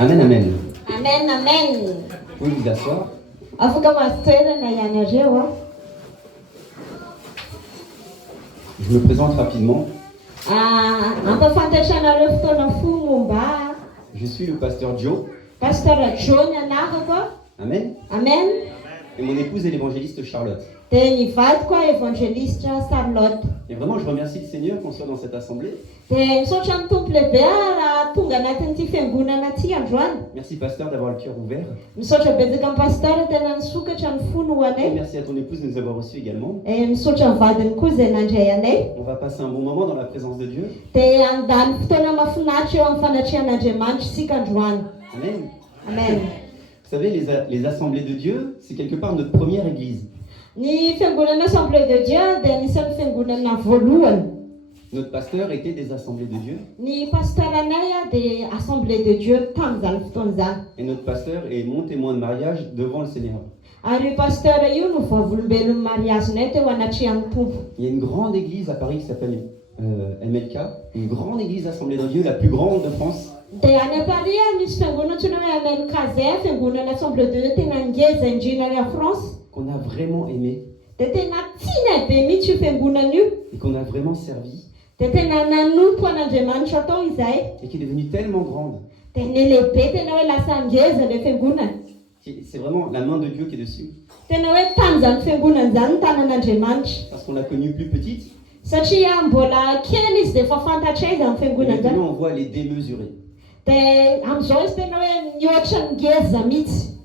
Amen, amen. Amen, amen. Vous pouvez vous asseoir. Je me présente rapidement. Je suis le pasteur Joe. Amen. Amen. Et mon épouse est l'évangéliste Charlotte. Et vraiment, je remercie le Seigneur qu'on soit dans cette assemblée. Merci, pasteur, d'avoir le cœur ouvert. Et merci à ton épouse de nous avoir reçus également. On va passer un bon moment dans la présence de Dieu. Amen. Amen. Vous savez, les assemblées de Dieu, c'est quelque part notre première église. Notre pasteur était des assemblées de Dieu. Et notre pasteur est mon témoin de mariage devant le Seigneur. Il y a une grande église à Paris qui s'appelle MLK, une grande église assemblée de Dieu, la plus grande de France. Qu'on a vraiment aimé et qu'on a vraiment servi et qui est devenue tellement grande. C'est vraiment la main de Dieu qui est dessus. Parce qu'on l'a connue plus petite. Maintenant on voit les démesurés.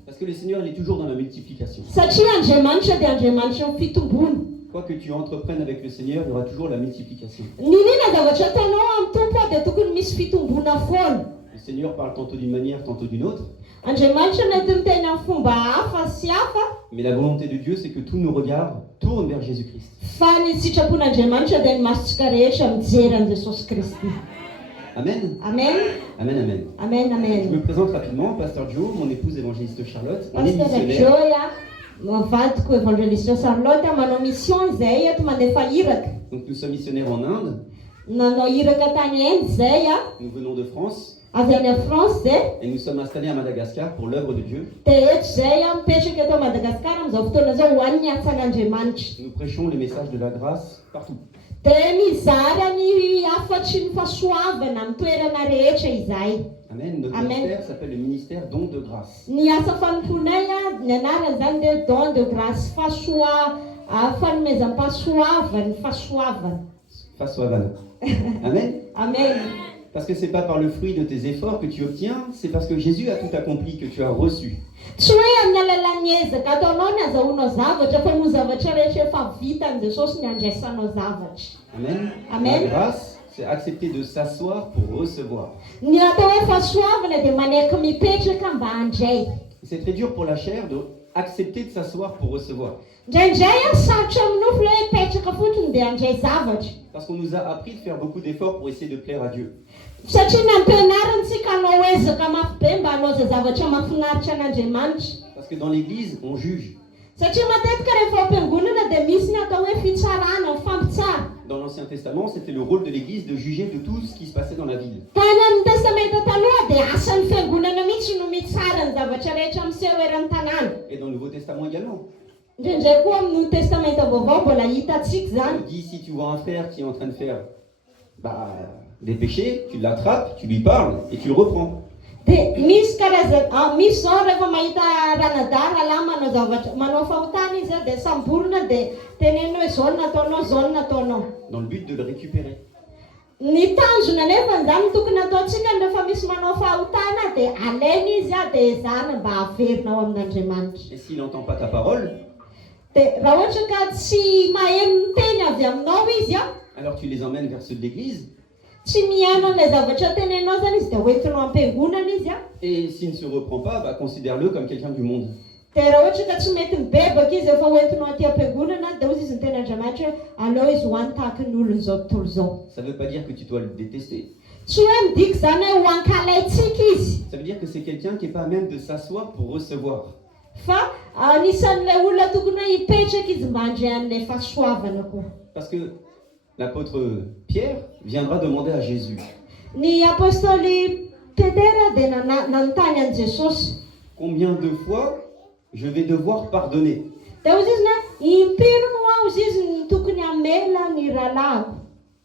Parce que le Seigneur il est toujours dans la multiplication. Quoi que tu entreprennes avec le Seigneur, il y aura toujours la multiplication. Le Seigneur parle tantôt d'une manière, tantôt d'une autre. Mais la volonté de Dieu, c'est que tous nos regards tournent vers Jésus-Christ. Amen. Amen. Amen, amen. Amen, amen. Je me présente rapidement, pasteur Joe, mon épouse évangéliste Charlotte. On est missionnaire. Donc nous sommes missionnaires en Inde. Nous venons de France. Et nous sommes installés à Madagascar pour l'œuvre de Dieu. Nous prêchons le message de la grâce partout. Amen. Notre ministère s'appelle le ministère don de grâce. Amen. Amen. Parce que c'est pas par le fruit de tes efforts que tu obtiens, c'est parce que Jésus a tout accompli que tu as reçu. Amen. Amen. La grâce, c'est accepter de s'asseoir pour recevoir. C'est très dur pour la chair de accepter de s'asseoir pour recevoir. Parce qu'on nous a appris de faire beaucoup d'efforts pour essayer de plaire à Dieu. Parce que dans l'église, on juge. Dans l'Ancien Testament, c'était le rôle de l'église de juger de tout ce qui se passait dans la ville. Et dans le Nouveau Testament également. Il dit si tu vois un frère qui est en train de faire des péchés, tu l'attrapes, tu lui parles et tu le reprends. Dans le but de le récupérer. Et s'il n'entend pas ta parole, alors tu les emmènes vers ceux de l'église. Et s'il ne se reprend pas, considère-le comme quelqu'un du monde. Ça ne veut pas dire que tu dois le détester. Ça veut dire que c'est quelqu'un qui n'est pas à même de s'asseoir pour recevoir. Parce que l'apôtre Pierre viendra demander à Jésus. Tetera dia nanontany an Jesosy. Combien de fois je vais devoir pardonner? Dia ozy izy na impiry no aho izy izy ny tokony hamela ny rahalahiko.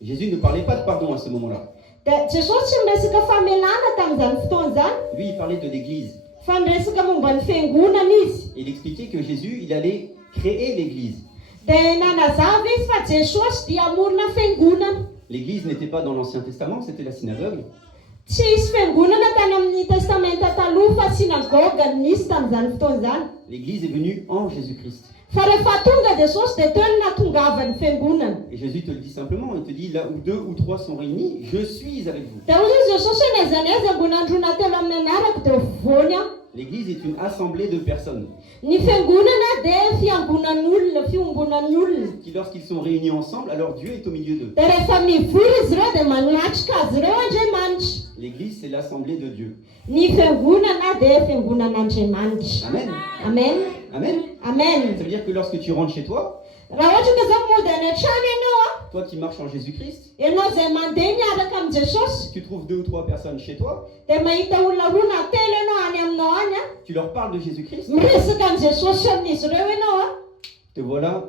Jésus ne parlait pas de pardon à ce moment-là. Dia Jesosy tsy miresaka famelana tamin'izany fotoana zany, Lui, il parlait de l'église. fa niresaka momba ny fiangonana izy. Il expliquait que Jésus, il allait créer l'église. Dia nanazava izy fa Jesosy dia hamorona fiangonana. L'église n'était pas dans l'Ancien Testament, c'était la synagogue. Tsy hisy fiangonana tany amin'ny testamenta taloha fa sinagoga nisy tamin'izany fotoana zany. L'église est venue en Jésus-Christ. Fa rehefa tonga Jesosy dia teo ny natongavany fiangonana. Et Jésus te le dit simplement, il te dit, là où 2 ou 3 sont réunis, je suis avec vous. Dia ozy izy Jesosy hoe naizanaiza ambony androna telo amin'ny anarako dia voany aho. L'église est une assemblée de personnes Ny fiangonana dia fiangonan'olona, fiombonan'ny olona. qui, lorsqu'ils sont réunis ensemble, alors Dieu est au milieu d'eux. Dia rehefa mivory izy ireo dia manatrika azy ireo Andriamanitra. L'église, c'est l'assemblée de Dieu. Ny fiangonana dia fiangonan'Andriamanitra. Amen. Amen. Amen. Amen. Ça veut dire que lorsque tu rentres chez toi, Raha ohatra ka zao mody any an-trano ianao toi qui marches en Jésus-Christ, ianao izay mandeha miaraka amin'ny Jesosy, si tu trouves 2 ou 3 personnes chez toi, dia mahita olona roa na telo ianao any aminao any tu leur parles de Jésus-Christ, miresaka amin'ny Jesosy amin'izy ireo ianao te voilà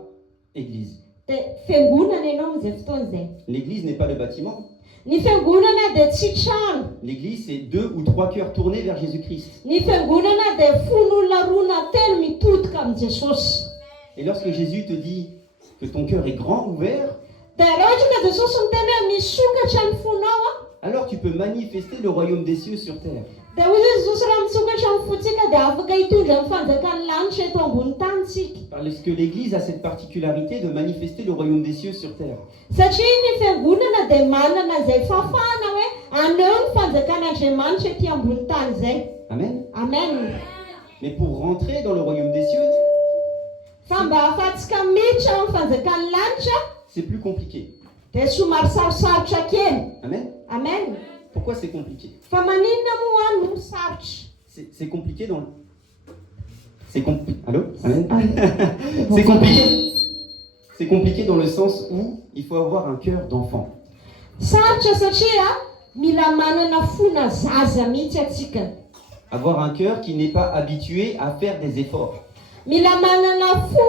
église. dia fiangonana ianao amin'izay fotoana izay. L'église n'est pas le bâtiment. Ny fiangonana dia tsy trano. L'église, c'est 2 ou 3 cœurs tournés vers Jésus-Christ. Ny fiangonana dia fon'olona roa na telo mitodika amin'ny Jesosy. Et lorsque Jésus te dit que ton cœur est grand ouvert, Dia raha ohatra ka Jesosy miteny hoe misokatra ny fonao alors tu peux manifester le royaume des cieux sur terre. dia ozy izy Jesosy raha misokatra ny fontsika dia afaka hitondra ny fanjakan'ny lanitra eto ambony tany tsika. Parce que l'Église a cette particularité de manifester le royaume des cieux sur terre. Satria ny fiangonana dia manana izay fafana hoe aneo ny fanjakan'Andriamanitra ety ambony tany izay. Amen. Amen. Mais pour rentrer dans le royaume des cieux, Fa mba ahafahantsika miditra amin'ny fanjakan'ny lanitra c'est plus compliqué. dia somary sarosarotra kely. Amen. Amen. Pourquoi c'est compliqué? Fa maninona moa no sarotra? C'est compliqué dans le... Allô? Amen. Ah. C'est compliqué. C'est compliqué dans le sens où il faut avoir un cœur d'enfant. Sarotra satria mila manana fona zaza mihitsy atsika. Avoir un cœur qui n'est pas habitué à faire des efforts. Mila manana fo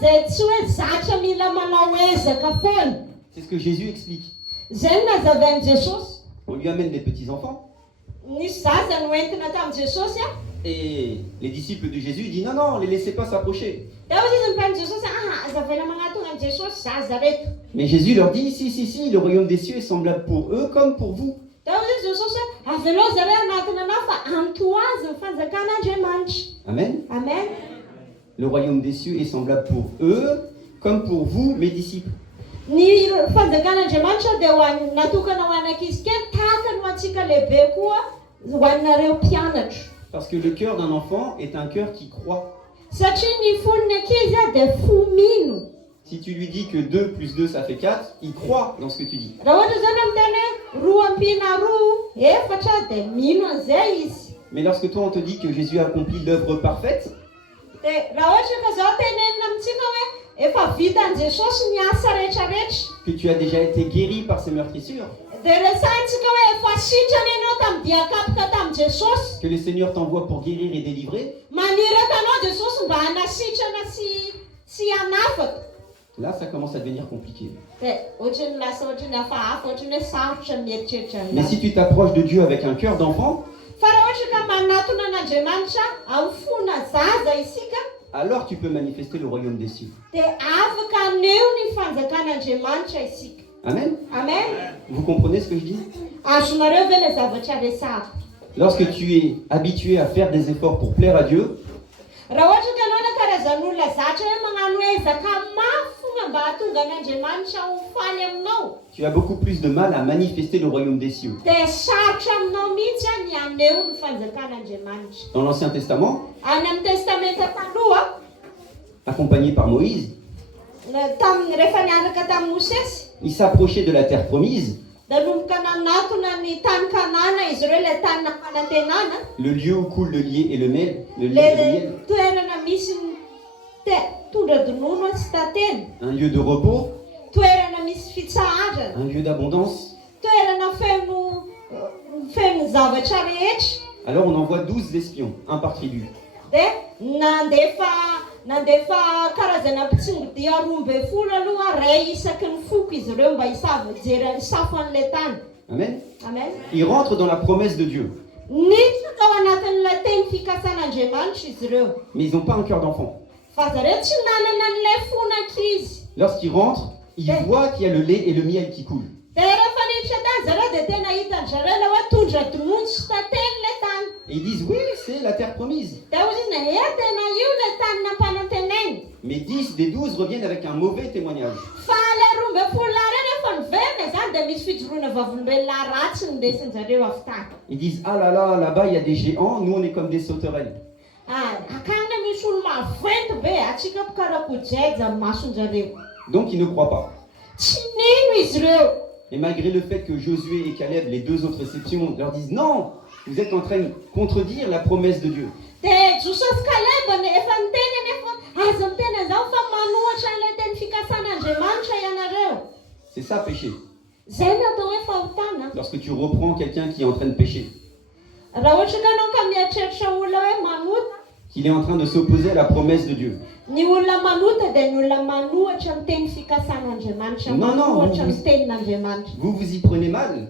zay tsy hoe zatra mila manao ezaka foana. C'est ce que Jésus explique. Zay no nazavain'i Jesosy. On lui amène des petits-enfants. Nisy zaza noentina tamin'i Jesosy Et les disciples de Jésus disent non, non, les laissez pas s'approcher. dia ozy izy mipain'i Jesosy azavela magnatona an'i Jesosy zaza reto. Mais Jésus leur dit si, le royaume des cieux est semblable pour eux comme pour vous. Dia ozy izy Jesosy hoe avelao zareo anatina anao fa antoazy ny fanjakan'Andriamanitra. Amen. Amen. Le royaume des cieux est semblable pour eux comme pour vous, mes disciples. Ny fanjakan'Andriamanitra dia natokana ho an'ankizy kely tahaka no antsika lehibe koa ho anareo mpianatra. Parce que le cœur d'un enfant est un cœur qui croit. Satria ny fon'ny ankizy dia fo mino. Si tu lui dis que 2 plus 2 ça fait 4, il croit dans ce que tu dis. Raha ohatra zany amiteny hoe roa ampina roa efatra dia mino an'izay izy. Mais lorsque toi on te dit que Jésus a accompli l'œuvre parfaite, Dia raha ohatra ka zao tenenina amintsika hoe efa vitan'i Jesosy ny asa rehetrarehetra, que tu as déjà été guéri par ses meurtrissures, dia resahintsika hoe efa sitrana ianao tamin'ny diakapika tamin'i Jesosy, que le Seigneur t'envoie pour guérir et délivrer, maniraka anao Jesosy mba hanasitrana sy hanafaka. là ça commence à devenir compliqué. Dia ohatrany lasa ohatrany hafahafa, ohatrany hoe sarotra mieritreritra Mais anazy. si tu t'approches de Dieu avec un cœur d'enfant, Fa raha ohatra ka manatona an'Andriamanitra amin'ny fona zaza isika, alors tu peux manifester le royaume des cieux. dia afaka aneo ny fanjakan'Andriamanitra isika. Amen. Amen. Vous comprenez ce que je dis? Azonareo ve le zavatra resaka? Lorsque tu es habitué à faire des efforts pour plaire à Dieu, Raha ohatra ka anao na karazan'olona zatra hoe magnano ezaka mafy fogna mba hahatonga an'Andriamanitra ho faly aminao, tu as beaucoup plus de mal à manifester le royaume des cieux. dia sarotra aminao mihitsy ny aneo ny fanjakan'Andriamanitra. Dans l'Ancien Testament, Any amin'ny testamenta taloha, accompagné par Moïse, rehefa niaraka tamin'i Mosesy, il s'approchait de la terre promise, nanomboka nanatona ny tany Kanana izy ireo le tany fanantenana, le lieu où coule le lait et le miel, le lait et le le miel, toerana misy tondra-dronono sy tateny, un lieu de repos, toerana misy fitsaharana, un lieu d'abondance. toerana feno zavatra rehetra. Alors on envoie 12 espions, un par tribu. Dia nandefa karazana mpitsingodi 12 aloha ray isaky ny foko izy ireo mba hisafo an'ilay tany. Amen. Amen. Ils rentrent dans la promesse de Dieu, Niditra tao anatin'ilay teny fikasan'Andriamanitra izy ireo. mais ils n'ont pas un cœur d'enfant. Fa zareo tsy nanana an'ilay fonankizy. Lorsqu'ils rentrent, ils voient qu'il y a le lait et le miel qui coulent. Dia rehefa niditra tany zareo dia tena hitan zareo ilay hoe tondra dronono sy tately ilay tany. Et ils disent, oui, c'est la terre promise. Dia hozy izy na tena io ilay tany nampanantenainy. Mais 10 des 12 reviennent avec un mauvais témoignage. Fa ilay 12 rehefa niverina zany dia misy fijoroana vavolombelona ratsy nindesiny zareo avy tany. Ils disent, ah là-bas, il y a des géants, nous on est comme des sauterelles. Akagny misy olo maventy be, atsika mpikarakojeja amin'ny masonjareo. Donc ils ne croient pas. Tsy nino izy ireo. Et malgré le fait que Josué et Caleb, les deux autres exceptions, leur disent, non, vous êtes en train de contredire la promesse de Dieu. Dia Josua sy Caleb efa niteny nefa aza miteny zao fa manohatra an'ilay teny fikasan'Andriamanitra ianareo. C'est ça péché. Zay no atao hoe fahotana. Lorsque tu reprends quelqu'un qui est en train de pécher, Raha ohatra ka anao ka mieritreritra olona hoe manota, qu'il est en train de s'opposer à la promesse de Dieu. ny olona manota dia ny olona manohatra ny teny fikasan'Andriamanitra, manohatra ny tenin'Andriamanitra. Vous vous y prenez mal.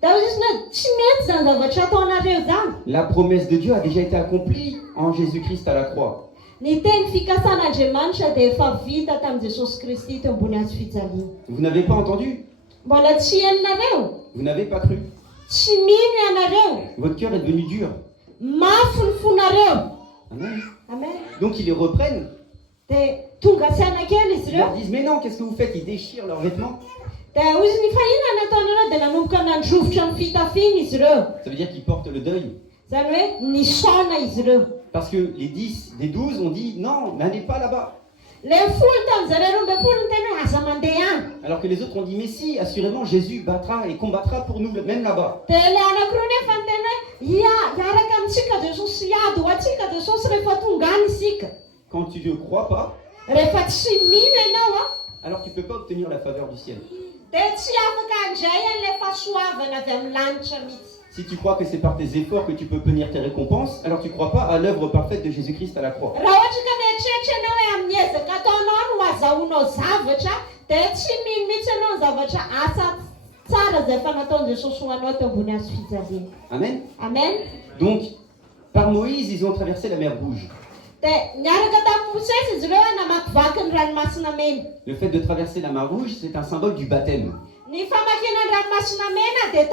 Dia hozy izy na tsy mety zany zavatra ataonareo zany. La promesse de Dieu a déjà été accomplie en Jésus-Christ à la croix. Ny teny fikasan'Andriamanitra dia efa vita tamin'i Jesosy Kristy teo ambony hazo fijaliana. Vous n'avez pas entendu? Mbola tsy henonareo? Vous n'avez pas cru? Tsy mino ianareo? Votre cœur est devenu dur. Mafy ny fonareo. Amen. Amen. Donc ils les reprennent. Dia tonga saina kely izy Ils leur ireo. disent, mais non, qu'est-ce que vous faites? Ils déchirent leurs vêtements. Dia hozy ny fahinana ataonareo dia nanomboka nandrovotra ny fitafiana izy ireo. Ça veut dire qu'ils portent le deuil. Zany hoe nisaona izy ireo. Parce que les 10 des 12 ont dit, non, n'allez pas là-bas. Ilay 10 tamin'ny zareo 12 niteny hoe aza mandeha any. Alors que les autres ont dit, mais si, assurément, Jésus battra et combattra pour nous, même là-bas. Dia ilay anankiroa nefa niteny hoe hiaraka amintsika Jesosy, hiady ho antsika Jesosy rehefa tonga any isika. Quand tu ne crois pas, Rehefa tsy mino ianao alors tu ne peux pas obtenir la faveur du ciel. dia tsy afaka handray an'ilay fahasoavana avy amin'ny lanitra mihitsy. Si tu crois que c'est par tes efforts que tu peux obtenir tes récompenses, alors tu ne crois pas à l'œuvre parfaite de Jésus-Christ à la croix. Raha ohatra ka mieritreritra ianao hoe amin'ny ezaka ataonao no ahazahoanao zavatra, dia tsy mino mihitsy ianao ny zavatra asa tsara izay efa nataon'i Jesosy ho anao teo ambony hazo fijaliana. Amen. Amen. Donc, par Moïse, ils ont traversé la mer Rouge. Dia niaraka tamin'i Mosesy izy ireo namakivaky ny ranomasina mena. Le fait de traverser la mer Rouge, c'est un symbole du baptême. Ny famakiana ny ranomasina mena dia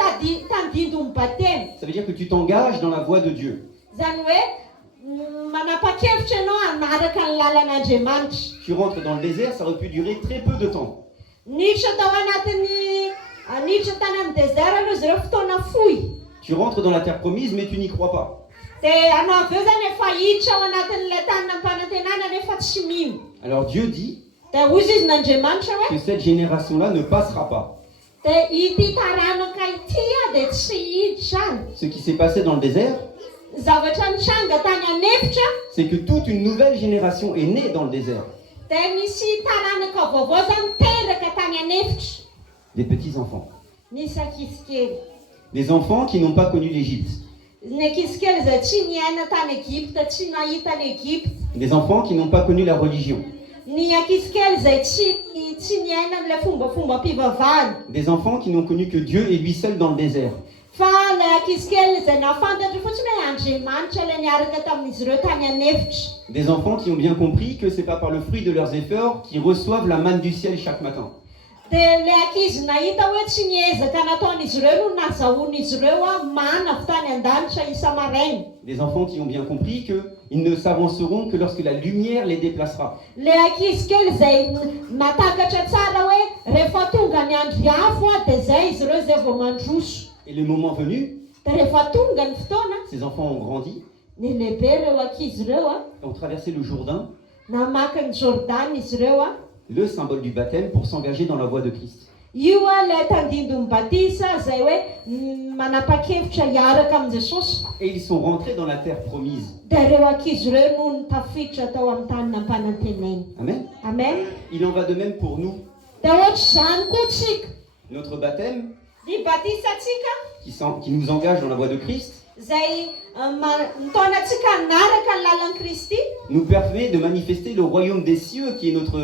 tandindon'ny batema. Ça veut dire que tu t'engages dans la voie de Dieu. Zany hoe manapa-kevitra ianao hanaraka ny lalan'Andriamanitra. Tu rentres dans le désert, ça aurait pu durer très peu de temps. Niditra tao anatin'ny niditra tany amin'ny désert aloha izy ireo fotoana fohy. Tu rentres dans la terre promise, mais tu n'y crois pas. Dia anao avy eo zany efa hiditra ao anatin'ilay tany nampanantenana nefa tsy mino. Alors Dieu dit Dia hozy izy n'Andriamanitra hoe que cette génération-là ne passera pas. dia ity taranaka ity dia tsy hiditra any. Ce qui s'est passé dans le désert, Zavatra nitranga tany anefitra c'est que toute une nouvelle génération est née dans le désert. dia misy taranaka vaovao zany teraka tany anefitra. Des petits-enfants. Nisy ankizy kely. Des enfants qui n'ont pas connu l'Égypte. Ny ankizy kely izay tsy niaina tany Egypte, tsy nahita ny Egypte. Des enfants qui n'ont pas connu la religion. Ny ankizy kely izay tsy niaina n'ilay fombafomba-pivavahana. Des enfants qui n'ont connu que Dieu et lui seul dans le désert. Fa ilay ankizy kely izay nafantatra fotsiny hoe Andriamanitra ilay niaraka tamin'izy ireo tany anefitra. Des enfants qui ont bien compris que c'est pas par le fruit de leurs efforts qu'ils reçoivent la manne du ciel chaque matin. Dia ilay ankizy nahita hoe tsy niezaka nataon'izy ireo no nazahoan'izy ireo mana avy tany an-danitra isa-maraina. Des enfants qui ont bien compris qu'ils ne s'avanceront que lorsque la lumière les déplacera. Ilay ankizy kely izay natakatra tsara hoe rehefa tonga ny andro avo dia izay izy ireo izay vao mandroso. Et le moment venu, Dia rehefa tonga ny fotoana, ces enfants ont grandi, ny lehibe ireo ankizy ireo ont traversé le Jourdain, namaky ny Jordana izy ireo le symbole du baptême, pour s'engager dans la voie de Christ. io ilay tandindon'ny batisa izay hoe manapa-kevitra hiaraka amin'i Jesosy. Et ils sont rentrés dans la terre promise. Dia ireo ankizy ireo no nitafiditra tao amin'ny tany nampanantenainy. Amen. Amen. Il en va de même pour nous. Dia ohatr'izany koa tsika. Notre baptême, Ny batisantsika qui nous engage dans la voie de Christ, izay mitondra antsika hanaraka ny lalan'i Kristy, nous permet de manifester le royaume des cieux qui est notre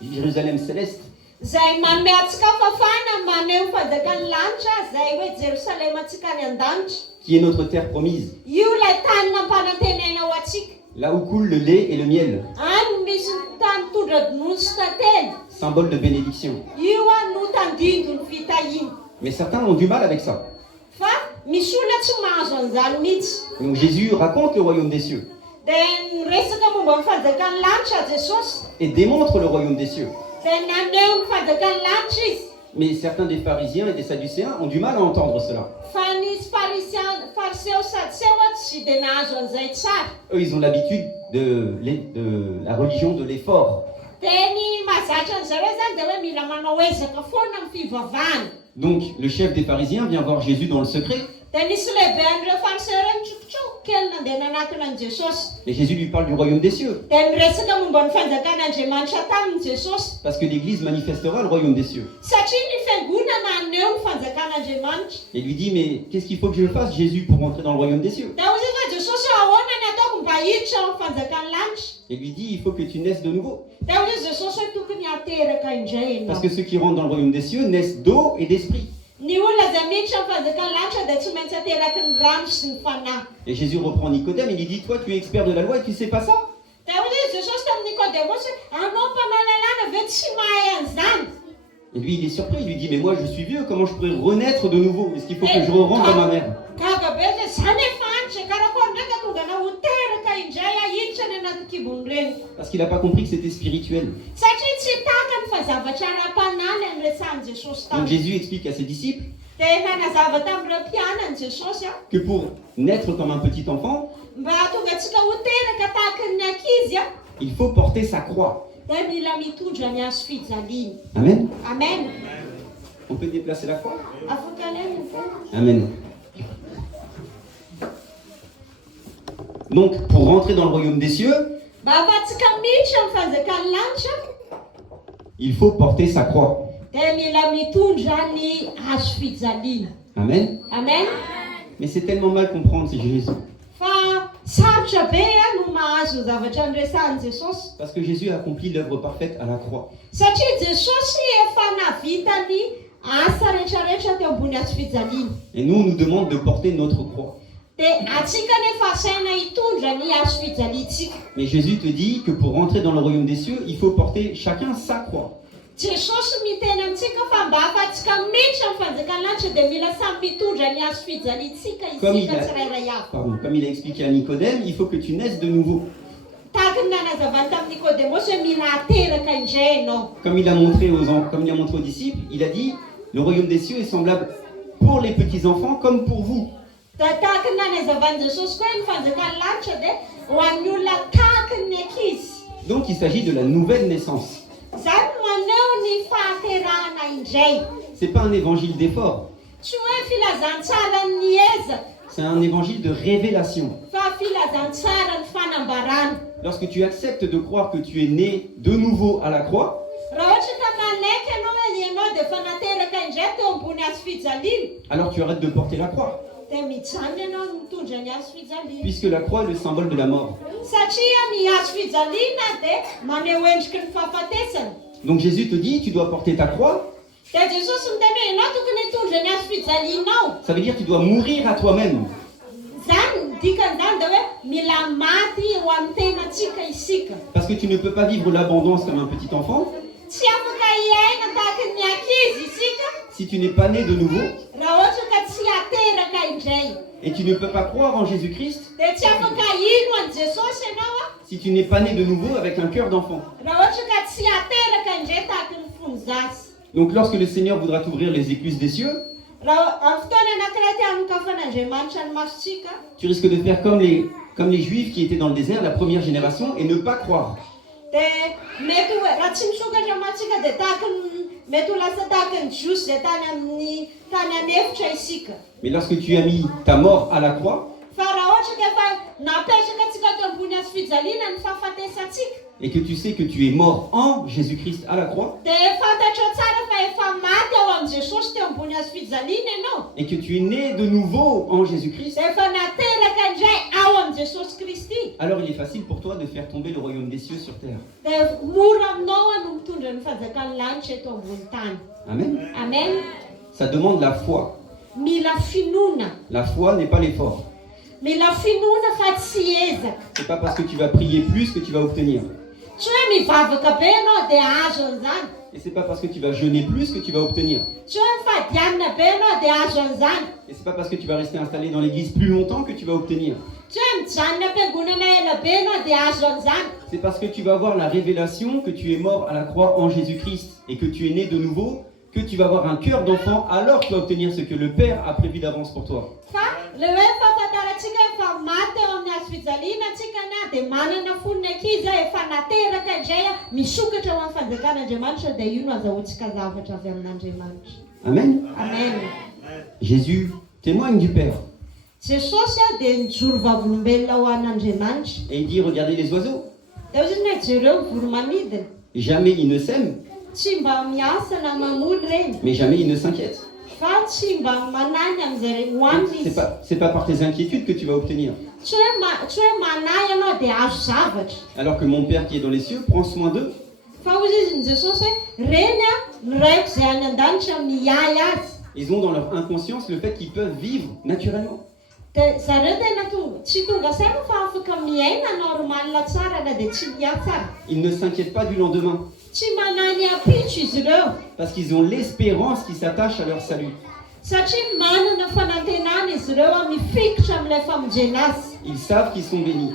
Jérusalem céleste. izay manome antsika fafana maneho fanjakan'ny lanitra izay hoe Jerosalema antsika any an-danitra. Qui est notre terre promise, Io ilay tany nampanantenana ho antsika. là où coule le lait et le miel, Any misy tany tondra ronono sy tately. symbole de bénédiction. Io no tandindo ny fitahiny. Mais certains ont du mal avec ça. Fa misy olona tsy mahazo an'izany mihitsy. Donc Jésus raconte le royaume des cieux Dia niresaka momba ny fanjakan'ny lanitra Jesosy. et démontre le royaume des cieux. Dia naneho ny fanjakan'ny lanitra izy. Mais certains des pharisiens et des sadducéens ont du mal à entendre cela. Fa nisy fariseo sadiseo tsy dia nahazo an'izay tsara. Eux, ils ont l'habitude de la religion de l'effort. Dia ny mahazatra an'izareo zany dia hoe mila manao ezaka foana amin'ny fivavahana. Donc le chef des pharisiens vient voir Jésus dans le secret Dia nisy lehibe an'ireo fariseo ireo mitsokotsoko kely nandeha nanatona an'i Jesosy. et Jésus lui parle du royaume des cieux. Dia niresaka momba ny fanjakan'Andriamanitra taminy Jesosy. Parce que l'Église manifestera le royaume des cieux. Satria ny fiangonana aneho ny fanjakan'Andriamanitra. Et il lui dit, mais qu'est-ce qu'il faut que je fasse, Jésus, pour rentrer dans le royaume des cieux? Dia hozy fa Jesosy ahoana ny ataoko mba hiditra amin'ny fanjakan'ny lanitra. Et il lui dit, il faut que tu naisses de nouveau. Dia hozy Jesosy hoe tokony hateraka indray Parce ianao. que ceux qui rentrent dans le royaume des cieux naissent d'eau et d'esprit. Ny olona izay miditra amin'ny fanjakan'ny lanitra dia tsy maintsy hateraky ny rano sy ny fanahy. Et Jésus reprend Nicodème, il lui dit, toi tu es expert de la loi et tu sais pas ça? Dia hozy Jesosy tamin'ny Nikodemosy hoe anao mpanalalàna ve tsy mahay an'izany? Et lui il est surpris, il lui dit, mais moi je suis vieux, comment je pourrais renaître de nouveau? Est-ce qu'il faut que je rentre dans ma mère? Gaga be dia zany efa antitra karakory ndraika tonga na ho teraka indray ahiditra ny anaty kibony reny. Parce qu'il n'a pas compris que c'était spirituel. Satria tsy takany fa zavatra ara-panany ny resan'i Jesosy Donc taminy. Jésus explique à ses disciples Dia nanazava tamin'ireo mpianany Jesosy que pour naître comme un petit enfant, mba tonga antsika ho teraka tahaka ny ankizy il faut porter sa croix. dia mila mitondra ny hazo fijaliana. Amen. Amen. On peut déplacer la croix? Afaka leny ny tena. Amen. Donc, pour rentrer dans le royaume des cieux, Mba ahafahantsika miditra amin'ny fanjakan'ny lanitra il faut porter sa croix. dia mila mitondra ny hazo fijaliana. Amen. Amen. Mais c'est tellement mal comprendre, c'est Jésus. Fa sarotra be no mahazo ny zavatra niresan'i Jesosy. Parce que Jésus a accompli l'œuvre parfaite à la croix. Satria Jesosy efa navita ny asa rehetrarehetra teo ambony hazo fijaliana. Et nous, on nous demande de porter notre croix. Dia atsika nefa asaina hitondra ny hazo fijaliantsika. Mais Jésus te dit que pour rentrer dans le royaume des cieux, il faut porter chacun sa croix. Jesosy miteny amintsika fa mba ahafahantsika miditra amin'ny fanjakan'ny lanitra dia mila samy mitondra ny hazo fijaliantsika Comme isika il a- tsirairay avy. Pardon, comme il a expliqué à Nicodème, il faut que tu naisses de nouveau. Tahaka ny nanazavany tamin'ny Nikodemosy hoe mila ateraka indray ianao. Comme il a montré aux disciples, il a dit, le royaume des cieux est semblable pour les petits-enfants comme pour vous. Da tahaka ny nanazavany Jesosy koa ny fanjakan'ny lanitra dia ho an'ny olona tahaka ny ankizy. Donc il s'agit de la nouvelle naissance. Zany no maneho ny fahaterahana indray. C'est pas un évangile d'effort, Tsy hoe filazantsara ny eza c'est un évangile de révélation. fa filazantsara ny fanambarana. Lorsque tu acceptes de croire que tu es né de nouveau à la croix, Raha ohatra ka manaiky ianao hoe ianao dia efa nateraka indray teo ambony hazo fijaliana alors tu arrêtes de porter la croix. dia mijanona ianao mitondra ny hazo fijaliana. Puisque la croix est le symbole de la mort. Satria ny hazo fijaliana dia maneho endriky ny fahafatesana. Donc Jésus te dit, tu dois porter ta croix, Dia Jesosy miteny hoe ianao tokony hitondra ny hazo fijalianao. ça veut dire que tu dois mourir à toi-même. Zany ny dikan'izany dia hoe mila maty ho amin'ny tenantsika isika. Parce que tu ne peux pas vivre l'abondance comme un petit enfant Tsy afaka hiaina tahaka ny ankizy isika si tu n'es pas né de nouveau raha ohatra ka tsy ateraka indray. et tu ne peux pas croire en Jésus-Christ Dia tsy afaka hino an'i Jesosy ianao si tu n'es pas né de nouveau avec un cœur d'enfant. raha ohatra ka tsy ateraka indray tahaka ny fony zasy. Donc lorsque le Seigneur voudra t'ouvrir les écluses des cieux, Raha amin'ny fotoana anankiray ty amin'ny kafan'Andriamanitra ny masontsika tu risques de faire comme les Juifs qui étaient dans le désert, la première génération, et ne pas croire. dia mety hoe raha tsy misokatra mantsika dia tahaka mety ho lasa tahaka ny jiosy zay tany anefitra isika. Mais lorsque tu as mis ta mort à la croix, Fa raha ohatra ka efa napetrakatsika teo ambony hazo fijaliana ny fahafatesantsika et que tu sais que tu es mort en Jésus-Christ à la croix dia fantatrao tsara fa efa maty ao amin'ny jesosy teo ambony hazo fijaliana ianao et que tu es né de nouveau en Jésus-Christ, dia efa nateraka indray ao amin'ny jesosy kristy alors il est facile pour toi de faire tomber le royaume des cieux sur terre. dia mora aminao no mitondra ny fanjakan'ny lanitra eto ambony tany. Amen. Amen. Ça demande la foi. Mila finoana. La foi n'est pas l'effort. Mila finoana fa tsy ezaka. C'est pas parce que tu vas prier plus que tu vas obtenir. Tsy hoe mivavaka be ianao dia azo an'izany. Et c'est pas parce que tu vas jeûner plus que tu vas obtenir. Tsy hoe mifadianina be ianao dia azo an'izany. Et c'est pas parce que tu vas rester installé dans l'église plus longtemps que tu vas obtenir. Tsy hoe mijanona am-piangonana ela be ianao dia azo an'izany. C'est parce que tu vas avoir la révélation que tu es mort à la croix en Jésus-Christ et que tu es né de nouveau que tu vas avoir un cœur d'enfant, alors tu vas obtenir ce que le Père a prévu d'avance pour toi. Fa le hoe fahafantarantsika efa maty eo amin'ny hazo fijaliana antsika na dia manana fonina ankizy efa nateraka indray misokatra ho amin'ny fanjakan'Andriamanitra dia io no azahoantsika zavatra avy amin'Andriamanitra. Amen. Amen. Jésus témoigne du Père. Jesosy dia nijoro vavolombelona ho an'Andriamanitra. Et il dit, regardez les oiseaux. Dia ozy ny jereo voromanidina. Jamais ils ne sèment, Tsy mba miasa na mamoly reny. mais jamais ils ne s'inquiètent. Fa tsy mba manany amin'izay hoaniny izy. C'est pas par tes inquiétudes que tu vas obtenir. Tsy hoe manahy ianao dia azo zavatra. Alors que mon Père qui est dans les cieux prend soin d'eux. Fa ozy izy ny Jesosy hoe reny ny raiko izay any an-danitra miay azy. Ils ont dans leur inconscience le fait qu'ils peuvent vivre naturellement. Dia zareo tena tsy tonga saina fa afaka miaina normalement tsara na dia tsy miay tsara. Ils ne s'inquiètent pas du lendemain. Tsy manany apitso izy ireo. Parce qu'ils ont l'espérance qui s'attache à leur salut. Satria manana fanantenana izy ireo mifikitra amin'ilay famonjena azy. Ils savent qu'ils sont bénis.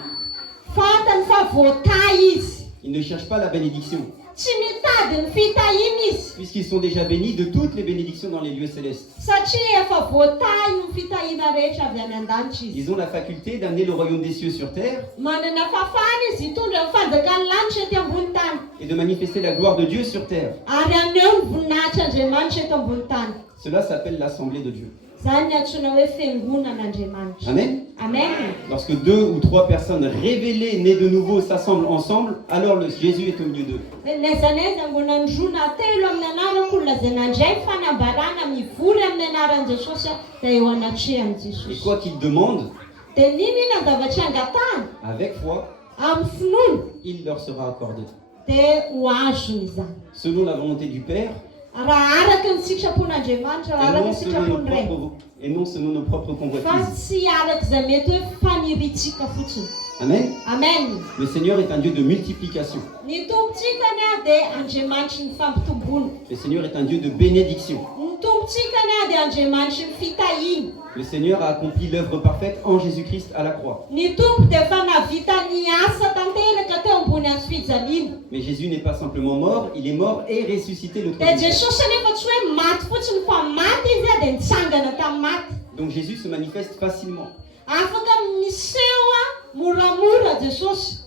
Fantany fa voatay izy. Ils ne cherchent pas la bénédiction. Tsy mitady ny fitahiana izy. Puisqu'ils sont déjà bénis de toutes les bénédictions dans les lieux célestes. Satria efa voatay ny fitahiana rehetra avy any an-danitra izy. Ils ont la faculté d'amener le royaume des cieux sur terre Manana fafana izy hitondra ny fanjakan'ny lanitra ety ambony tany. et de manifester la gloire de Dieu sur terre. Ary aneo ny voninahitr'Andriamanitra eto ambony tany. Cela s'appelle l'assemblée de Dieu. Zany ny antsoina hoe fiangonan'Andriamanitra. Amen. Amen. Lorsque 2 ou 3 personnes révélées, nées de nouveau, s'assemblent ensemble, alors Jésus est au milieu d'eux. Naiza naiza angonany roa na telo amin'ny anarako lazaina indray fanambarana mivory amin'ny anaran'i Jesosy dia eo anatrehany Et Jesosy. quoi qu'ils demandent, Dia ninona zavatra angatahana avec foi, amin'ny finoana il leur sera accordé. dia ho azony izany. Selon la volonté du Père Raha araka ny sitrapon'Andriamanitra, raha araka ny sitrapony iray. et non selon nos propres Fa convoitises. tsy araka izay mety hoe faniritsika fotsiny. Amen. Amen. Le Seigneur est un Dieu de multiplication. Ny tompontsika dia Andriamanitra ny fampitomboana. Le Seigneur est un Dieu de bénédiction. Ny tompontsika dia Andriamanitra ny fitahiana. Le Seigneur a accompli l'œuvre parfaite en Jésus-Christ à la croix. Ny tompo dia efa navita ny asa tanteraka teo ambony hazo fijaliana. Mais Jésus n'est pas simplement mort, il est mort et ressuscité le Dia troisième jour. Jesosy nefa tsy hoe maty fotsiny fa maty izy dia nitsangana tamin'ny maty. Donc Jésus se manifeste facilement. Afaka miseho moramora Jesosy.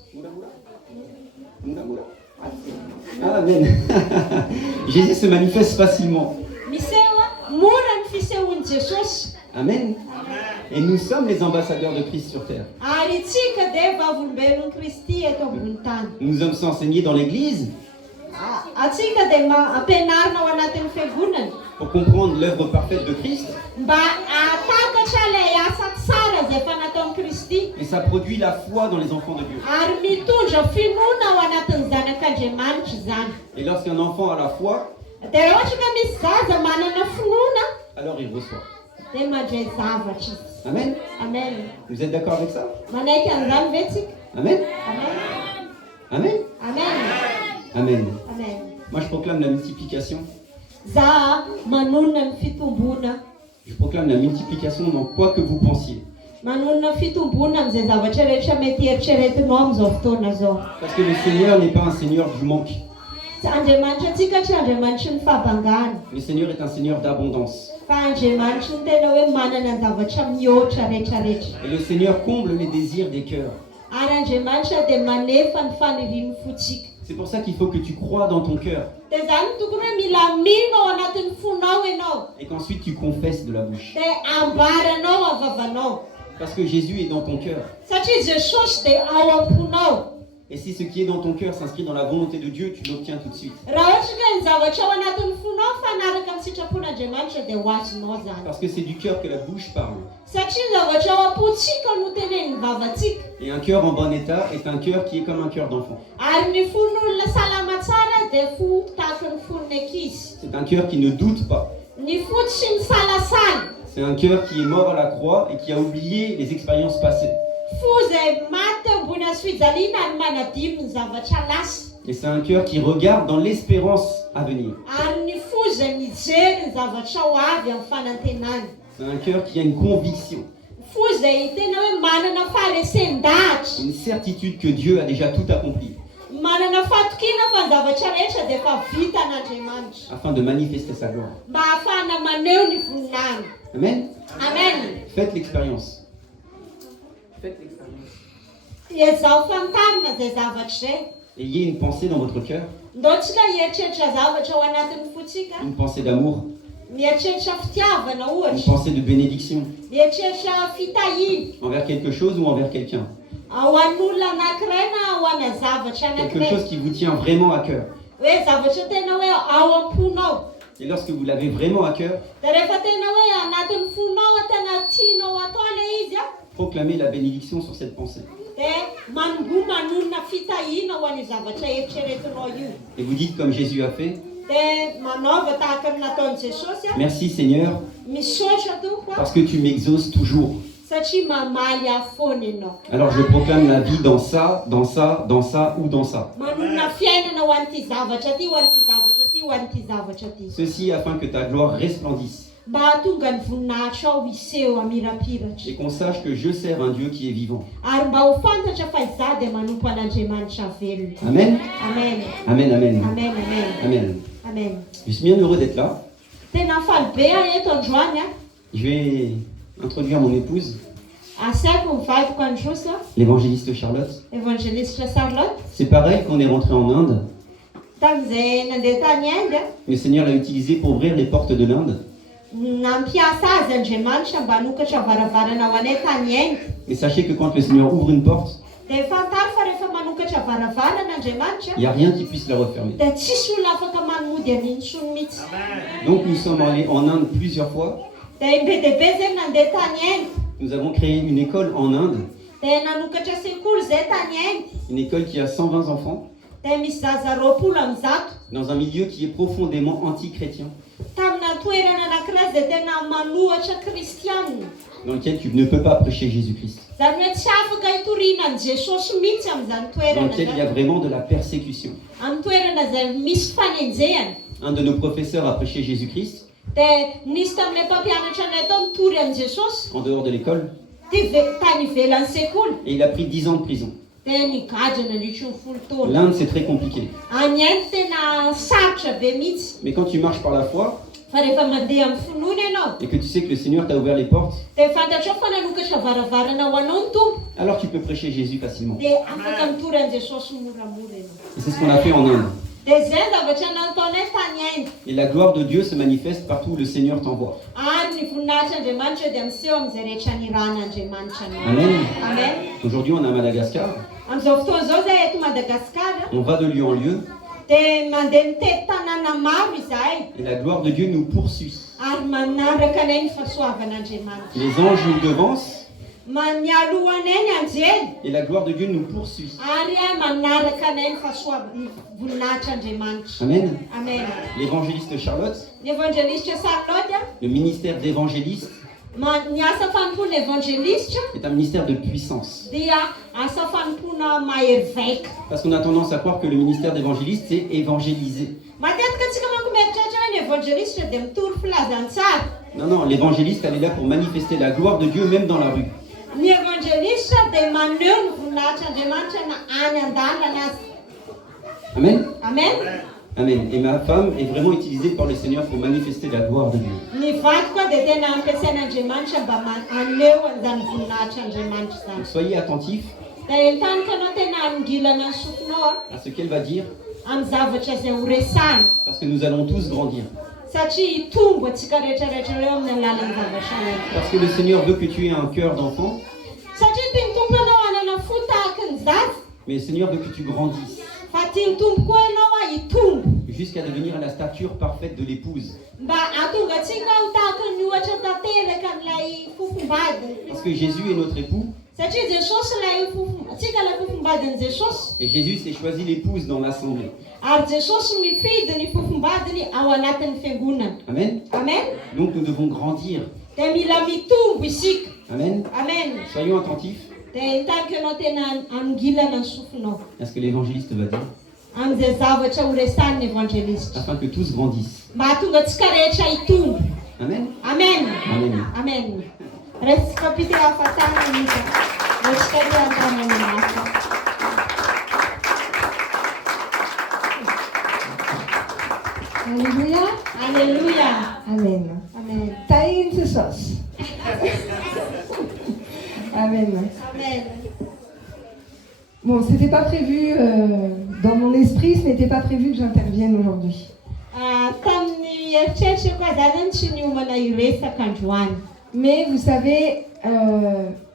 Amen. Jésus se manifeste facilement. Miseho mora ny fisehon'i Jesosy. Amen. Et nous sommes les ambassadeurs de Christ sur terre. Ary tsika dia vavolombelon'i Kristy eto ambony tany. Nous nous sommes enseignés dans l'église Atsika dia ampianarina ao anatin'ny fiangonana pour comprendre l'œuvre parfaite de Christ. mba atakatra ilay asa tsara izay efa nataon'i Kristy. Et ça produit la foi dans les enfants de Dieu. Ary mitondra finoana ao anatin'ny zanak'Andriamanitra izany. Et lorsqu'un enfant a la foi, Dia raha ohatra ka misy zaza manana finoana alors il reçoit. dia mandray zavatra izy. Amen. Amen. Vous êtes d'accord avec ça? Manaiky an'izany ve tsika? Amen. Amen. Amen. Amen. Amen. Amen. Moi je proclame la multiplication. Za manonona ny fitombona. Je proclame la multiplication dans quoi que vous pensiez. Manonona fitombona amin'izay zavatra rehetra mety eritreretinao amin'izao fotoana izao. Parce que le Seigneur n'est pas un Seigneur du manque. Andriamanitra antsika tsy Andriamanitra ny fahabangana. Le Seigneur est un Seigneur d'abondance. Fa Andriamanitra ny tena hoe manana ny zavatra mihoatra rehetrarehetra. Et le Seigneur comble les désirs des cœurs. Ary Andriamanitra dia manefa ny fanirian'ny fotsika. C'est pour ça qu'il faut que tu crois dans ton cœur Dia zany tokony hoe mila mino ao anatin'ny fonao ianao. et qu'ensuite tu confesses de la bouche. Dia ambaranao avavanao. Parce que Jésus est dans ton cœur. satria jesosy dia ao am-ponao. Et si ce qui est dans ton cœur s'inscrit dans la volonté de Dieu, tu l'obtiens tout de suite. Raha ohatra ka ny zavatra ao anatin'ny fonao fanaraka amin'ny sitrapon'Andriamanitra dia ho azonao zany. Parce que c'est du cœur que la bouche parle. Satria ny zavatra ao am-pontsika no tenenin'ny vavantsika. Et un cœur en bon état est un cœur qui est comme un cœur d'enfant. Ary ny fon'olona salama tsara dia fo tahaka ny fon'ny ankizy. C'est un cœur qui ne doute pas. Ny foto sy ny salasala. C'est un cœur qui est mort à la croix et qui a oublié les expériences passées. Fo izay maty ambony hazo fijaliana ary manadino ny zavatra lasa. Et c'est un cœur qui regarde dans l'espérance à venir. Ary ny fo izay mijery ny zavatra ho avy amin'ny fanantenany. C'est un cœur qui a une conviction, Fo izay tena hoe manana faharesen-dahatra. une certitude que Dieu a déjà tout accompli Manana fatokina fa ny zavatra rehetra dia efa vita an'Andriamanitra. afin de manifester sa gloire. Mba ahafahana maneho ny voninany. Amen. Amen. Faites l'expérience. Faites l'expérience. Ezaho fantarina izay zavatra izay. Ayez une pensée dans votre cœur, Ndao tsika hieritreritra zavatra ao anatin'ny fotsika. une pensée d'amour, Mieritreritra fitiavana une ohatra. pensée de bénédiction Mieritreritra fitahiana. envers quelque chose ou envers quelqu'un. Ho an'olona anankiray na ho ana zavatra Quelque anankiray. chose qui vous tient vraiment à cœur. Hoe zavatra tena hoe ao am-ponao. Et lorsque vous l'avez vraiment à cœur, Dia rehefa tena hoe anatin'ny fonao tena tianao atao ilay izy a, proclamez la bénédiction sur cette pensée. dia manonona fitahiana ho an'io zavatra eritreretinao io. Et vous dites comme Jésus a fait, Dia manaova tahaka ny nataon'i Jesosy a, merci Seigneur, misaotra tompo a, parce que tu m'exauces toujours. satria mamaly ahy foana ianao. Alors je proclame la vie dans ça, dans ça, dans ça ou dans ça. Manonona fiainana ho an'ity zavatra ty, ho an'ity zavatra ty, ho an'ity zavatra ty. Ceci afin que ta gloire resplendisse Mba hahatonga ny voninahitra ao iseho amirapiratra. et qu'on sache que je sers un Dieu qui est vivant. Ary mba ho fantatra fa izaho dia manompo an'Andriamanitra velona. Amen. Amen. Amen, amen. Amen. Amen. Amen. Amen. Je suis bien heureux d'être là. Tena faly be aho eto androany a. Je vais introduire mon épouse, Asaiko mivadiko androso, l'évangéliste Charlotte. evangeliste Charlotte. C'est pareil qu'on est rentré en Inde. Tamin'izay nandeha tany Inde a, Le Seigneur l'a utilisé pour ouvrir les portes de l'Inde. nampiasa azy Andriamanitra mba hanokatra varavarana ho anay tany Inde. Et sachez que quand le Seigneur ouvre une porte, Dia fantaro fa rehefa manokatra varavarana Andriamanitra, il n'y a rien qui puisse la refermer. dia tsisy olona afaka manimody an'iny sony mihitsy. Donc nous sommes allés en Inde plusieurs fois. Dia be dia be zay nandeha tany Inde. Nous avons créé une école en Inde, Dia nanokatra sekoly zay tany Inde. une école qui a 120 enfants, Dia misy zaza 20 amin'ny zato. dans un milieu qui est profondément anti-chrétien, Tamina toerana anankiray zay tena manohatra kristianina. dans lequel tu ne peux pas prêcher Jésus-Christ, Zany hoe tsy afaka hitoriana ny Jesosy mihitsy amin'izany dans toerana lequel il y a zany. vraiment de la persécution. Amin'ny toerana izay misy fanenjehana. Un de nos professeurs a prêché Jésus-Christ Dia nisy tamin'ilay mpampianatra anay tao mitory amin'ny Jesosy en dehors de l'école tany ivelan'ny sekoly. et il a pris 10 ans de prison. Dia nigadra nandritry ny 10 taona. L'Inde, c'est très compliqué. Any Inde tena sarotra be mihitsy. Mais quand tu marches par la foi Fa rehefa mandeha amin'ny finoana ianao, et que tu sais que le Seigneur t'a ouvert les portes, dia fantatrao fa nanokatra varavarana ho anao ny tompo. alors tu peux prêcher Jésus facilement. Dia afaka mitory an'i Jesosy moramora ianao. Et c'est ce qu'on a fait en Inde. Dia zay zavatra nataonay tany Inde. Et la gloire de Dieu se manifeste partout où le Seigneur t'envoie. Ary ny voninahitr'Andriamanitra dia miseho amin'izay rehetra nirahan'Andriamanitra anao. Amen. Amen. Aujourd'hui, on est à Madagascar. Amin'izao fotoana izao zay eto Madagasikara, On va de lieu en lieu dia mandeha mitety tanàna maro izahay. et la gloire de Dieu nous poursuit. Ary manaraka anay ny fahasoavan'Andriamanitra. Les anges nous devancent Mialoha anay ny anjely, et la gloire de Dieu nous poursuit. ary manaraka anay ny fahasoavan'ny voninahitr'Andriamanitra. Amen. Amen. L'évangéliste Charlotte, Ny evangeliste Charlotte a, le ministère d'évangéliste ny asa fanompoana evangeliste est un ministère de puissance. dia asa fanompoana mahery vaika. Parce qu'on a tendance à croire que le ministère d'évangéliste, c'est évangéliser. Matetika antsika manko mieritreritra hoe ny evangeliste dia mitory filazantsara. Non, non, l'évangéliste, elle est là pour manifester la gloire de Dieu même dans la rue. Ny evangeliste dia maneho ny voninahitr'Andriamanitra na any an-dalana azy. Amen. Amen. Amen. Et ma femme est vraiment utilisée par le Seigneur pour manifester la gloire de Dieu. Ny vadiko a dia tena ampiasain'Andriamanitra mba aneho an'izany voninahitr'Andriamanitra Donc zany. soyez attentifs Dia entanitra anao tena angilana ny sofinao a à ce qu'elle va dire, amin'ny zavatra izay ho resahana. parce que nous allons tous grandir. satria hitombo antsika rehetrarehetra ireo amin'ny alalan'ny zavatra haiko. Parce que le Seigneur veut que tu aies un cœur d'enfant, Satria tia ny tompo ianao hanana fo tahaka ny zaza, mais le Seigneur veut que tu grandisses fa tia ny tompo koa ianao hitombo jusqu'à devenir à la stature parfaite de l'épouse. mba hahatonga antsika ho tahaka ny ohatra tanteraka n'ilay fofombadiny. Parce que Jésus est notre époux, Satria Jesosy ilay antsika ilay fofombadiny Jesosy, et Jésus s'est choisi l'épouse dans l'assemblée. ary Jesosy mifidy ny fofombadiny ao anatin'ny fiangonana. Amen. Amen. Donc nous devons grandir. Dia mila mitombo isika. Amen. Amen. Soyons attentifs Dia hitako ianao tena anongilana ny sofinao à ce que l'évangéliste va dire, amin'izay zavatra ho resan'ny evangelista, afin que tous grandissent. mba hahatonga antsika rehetra hitombo. Amen. Amen. Amen. Amen. Resaka pity hafatana nika. Resaka ry an-tanany hafa. Alléluia. Alléluia. Amen. Amen. Taïn ce sauce. Amen. Amen. Bon, c'était pas prévu, dans mon esprit, ce n'était pas prévu que j'intervienne aujourd'hui. Tamin'ny eritreritry koa zany tsy niomana iresaka androany. Mais vous savez,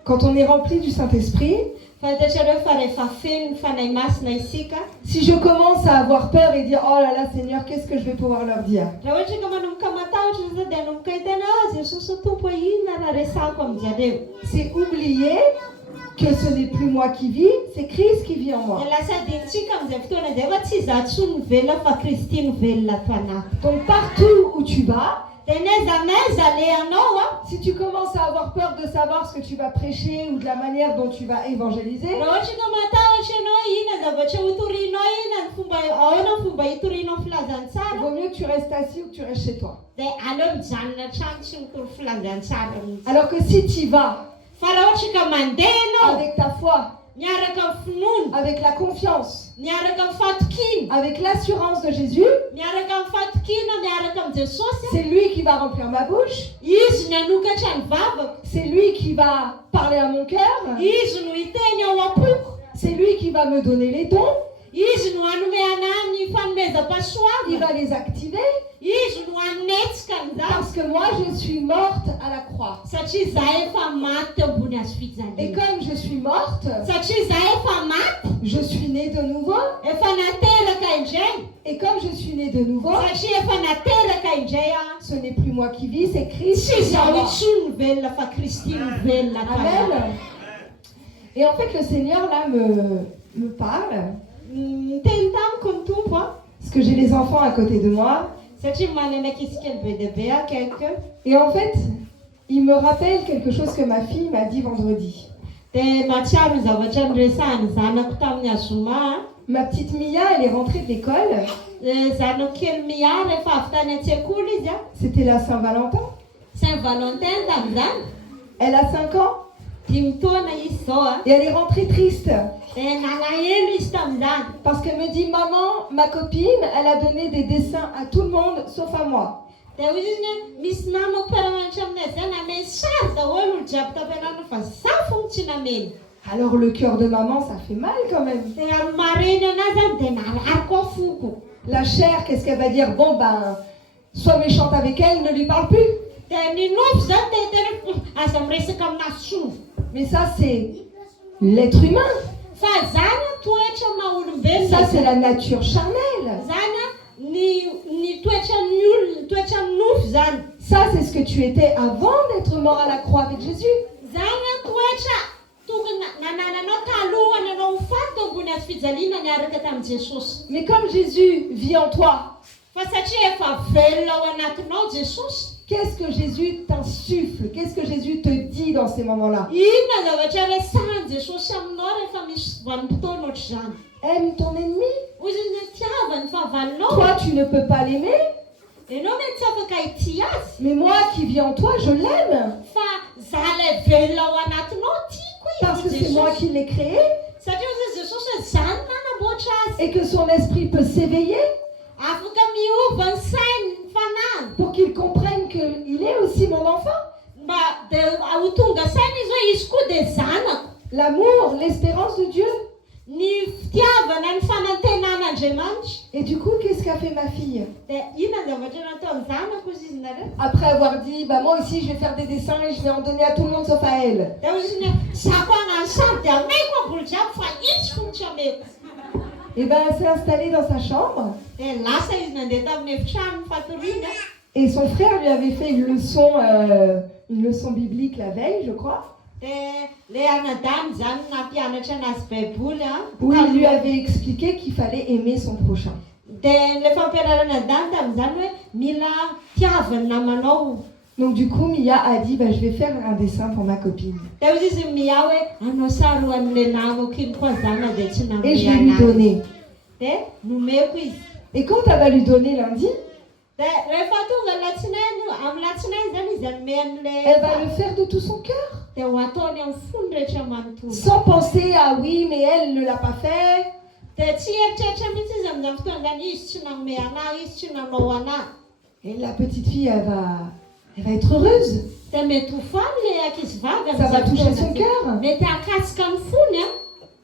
quand on est rempli du Saint-Esprit, Fantatrareo fa rehefa feno ny fanahy masina isika, si je commence à avoir peur et dire « Oh là là, Seigneur, qu'est-ce que je vais pouvoir leur dire ?» raha ohatra ka manomboka matahotra zao dia hanomboka hitana Jesosy tompo inona raha resako amin'jareo. C'est oublier que ce n'est plus moi qui vis, c'est Christ qui vit en moi. Dia lasa adintsika amin'izay fotoana izay fa tsy izaho tsony ny velona fa Kristy ny velona ato anaty. Donc partout où tu vas, Dia n'aiza le anao si tu commences à avoir peur de savoir ce que tu vas prêcher ou de la manière dont tu vas évangéliser, raha ohatra ka matahotra ianao ina zavatra hotorianao ina ny fomba ahoana ny fomba hitorianao il filanjantsara, vaut mieux que tu restes assis ou que tu restes chez toi. dia aleo mijanona trano tsy mitory filanjantsara mihitsy. Alors que si tu y vas Fa raha ohatra ka mandeha ianao avec ta foi, miaraka amin'ny finoana, avec la confiance, miaraka amin'ny fatokina, avec l'assurance de Jésus, miaraka amin'ny fatokina, miaraka amin'ny Jesosy, c'est lui qui va remplir ma bouche, izy no hanokatra ny vavako, c'est lui qui va parler à mon cœur, izy no hiteny ao am-poko, c'est lui qui va me donner les dons, izy no hanomehana ny il fanomezam-pahasoavana, va les activer, izy no hanetsika an'izany, parce que moi je suis morte à la croix. satria izaho efa maty teo ambony hazo Et fijaliana. comme je suis morte, Satria izaho efa maty, je suis née de nouveau, efa nateraka indray, et comme je suis née de nouveau, satria efa nateraka indray a, ce n'est plus moi qui vis, c'est Christ tsy qui vit en izaho moi. intsony ny velona fa Kristy ny velona ato anaty. Amen. Et en fait, le Seigneur là me parle, Miteny tamiko ny tompo a, parce que j'ai les enfants à côté de moi, satria manana ankizy kely be dia be akaiky eo. et en fait, il me rappelle quelque chose que ma fille m'a dit vendredi. Dia matsiaro ny zavatra niresahany zanako tamin'ny azoma. Ma petite Mia, elle est rentrée de l'école, Zanako kely Mia rehefa avy tany an-tsekoly izy a, c'était la Saint-Valentin, Saint-Valentin tamin'izany, elle a 5 ans, 5 taona izy zao a. et elle est rentrée triste, Dia nalahelo izy tamin'izany. parce qu'elle me dit, maman, ma copine, elle a donné des dessins à tout le monde, sauf à moi. Dia hoy izy hoe misy namako mpiara-mianatra aminay zay nameny sary daholo olo jiaby tam-pianarana fa zaho fogna tsy nameny. Alors le cœur de maman, ça fait mal quand même. Dia amin'ny mareny anazy zany dia nalariko ao foko. La chair, qu'est-ce qu'elle va dire? Bon ben, sois méchante avec elle, ne lui parle plus. Dia ny nofo zany dia tena aza miresaka aminazy tsony. Mais ça, c'est l'être humain. Fa zany toetra Ça, maha-olombelona. c'est la nature charnelle. Zany ny toetran'ny olona, toetran'ny nofo zany. Ça, c'est ce que tu étais avant d'être mort à la croix avec Jésus. Zany toetra tokony nanananao taloha nanao faty teo ambony hazo fijaliana niaraka tamin'i Jesosy. Mais comme Jésus vit en toi, Fa satria efa velona ao anatinao Jesosy. qu'est-ce que Jésus t'insuffle? Qu'est-ce que Jésus te dit dans ces moments-là? Inona zavatra resahan'i Jesosy aminao rehefa misy vanim-potoana ohatr'izany. Aime ton ennemi. Hoy izy ny tiava ny fahavalinao. Toi, tu ne peux pas l'aimer, Ianao mety tsy afaka hity azy. mais moi qui vis en toi, je l'aime. Fa zaho ilay velona ao anatinao tiako Parce que izy c'est moi Jesosy. qui l'ai créé Satria hoy Jesosy hoe zany nanamboatra azy. et que son esprit peut s'éveiller Afaka miova ny sainy ny fanahy. pour qu'il comprenne qu'il est aussi mon enfant. Mba dia ho tonga saina izy hoe izy koa dia zanako. L'amour, l'espérance de Dieu. Ny fitiavana ny fanantenan'Andriamanitra. Et du coup, qu'est-ce qu'a fait ma fille? Dia inona ny zavatra nataony zanako izy nareo? Après avoir dit, bah moi aussi je vais faire des dessins et je vais en donner à tout le monde sauf à elle. Dia izy ny zako hagnano sary dia ameko ambolo jiaby fa izy fony tsy ameko. Et ben elle s'est installée dans sa chambre Dia lasa izy nandeha tamin'ny efitrano fatoriana. et son frère lui avait fait une leçon biblique la veille, je crois, Dia le anadany zany nampianatra anazy baiboly où il lui avait expliqué qu'il fallait aimer son prochain. Dia le fampianarana dany tamin'izany hoe mila tiavany namanao. Donc du coup, Mia a dit, bah, je vais faire un dessin pour ma copine. Dia izy izy mia hoe anao sary ho an'le namako iny koa zana dia tsy Et je vais lui nameanazy. donner. Dia nomeko izy. Et quand elle va lui donner lundi, Dia rehefa tonga latsinainy, amin'ny latsinainy zany izy anome elle va an'le le faire de tout son cœur. dia ho ataony amin'ny fony rehetra manontolo. Sans penser, ah oui, mais elle ne l'a pas fait. Dia tsy eritreritra mihitsy izy amin'izany fotoana zany izy tsy nanome anahy, izy tsy nanao anahy. Et la petite fille, elle va être heureuse. Dia mety ho faly le ankizivavy Ça va amin'izany toucher son fotoana zay. cœur. Mety hakasika ny fony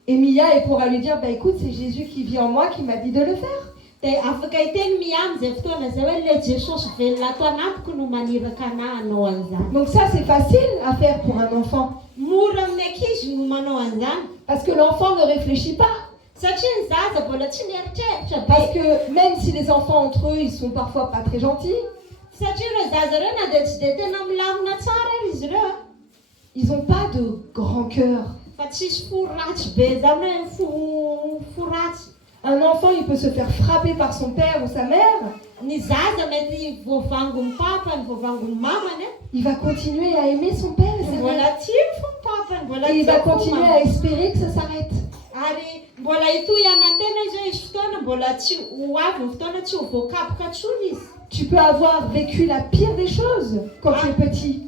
Et Mia, elle pourra lui dire, bah écoute, c'est Jésus qui vit en moi qui m'a dit de le faire. Dia afaka hiteny mia amin'izay fotoana zay hoe le Jesosy velona ato anatiko no maniraka anahy hanao an'izany. Donc ça, c'est facile à faire pour un enfant. Mora amin'ny ankizy no manao an'izany. Parce que l'enfant ne réfléchit pas. Satria ny zaza mbola tsy mieritreritra Parce be. que même si les enfants entre eux, ils sont parfois pas très gentils, Satria ireo zaza ireo na dia tsy dia tena milamina tsara izy ireo. ils n'ont pas de grand cœur. Fa tsisy fo ratsy be zany hoe fo ratsy. Un enfant, il peut se faire frapper par son père ou sa mère. Ny zaza mety voavangon'ny papany, voavangon'ny mamany. Il va continuer à aimer son père et sa mère. Mbola tiny fo ny papany, mbola Et il tiny va fo continuer mamany. à espérer que ça s'arrête. Ary mbola hitohy anantena izy hoe izy fotoana mbola tsy ho avy ny fotoana tsy ho voakapoka intsony izy. Tu peux avoir vécu la pire des choses quand tu es petit.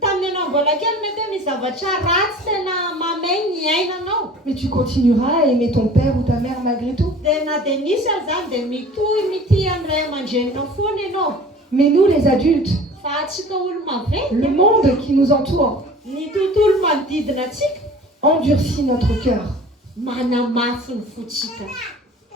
Tamin'ny ianao mbola kely mety hoe misy zavatra ratsy tena mamay ny ainanao. Mais tu continueras à aimer ton père ou ta mère malgré tout. Dia na dia nisy zany dia mitohy mity amin'ny ray aman-dreninao foana ianao. Mais nous, les adultes, Fa atsika olo le maventy, monde qui nous entoure, ny tontolo manodidina atsika endurcit notre cœur. manamafy ny fotsika.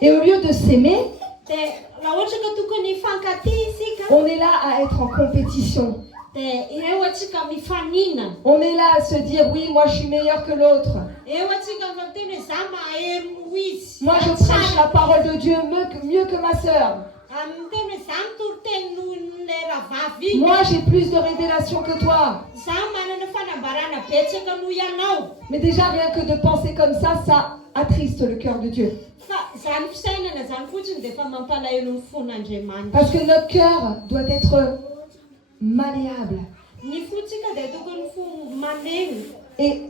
Et au lieu de s'aimer, Dia raha ohatra ka tokony hifankatia isika, on est là à être en compétition. dia eo atsika mifanina. On est là à se dire, oui, moi je suis meilleur que l'autre. Eo atsika mifampiteny hoe za mahery noho izy. Moi je prêche la parole de Dieu mieux que ma sœur. Miteny hoe za mitoro-teny noho le rahavavy iny. Moi j'ai plus de révélations que toi. Za manana fanambarana betsaka noho ianao. Mais déjà rien que de penser comme ça attriste le cœur de Dieu. Fa zany fisainana zany fotsiny dia efa mampalahelo ny fon'Andriamanitra. Parce que notre cœur doit être malléable. Ny fotsika dia tokony fo manegny. Et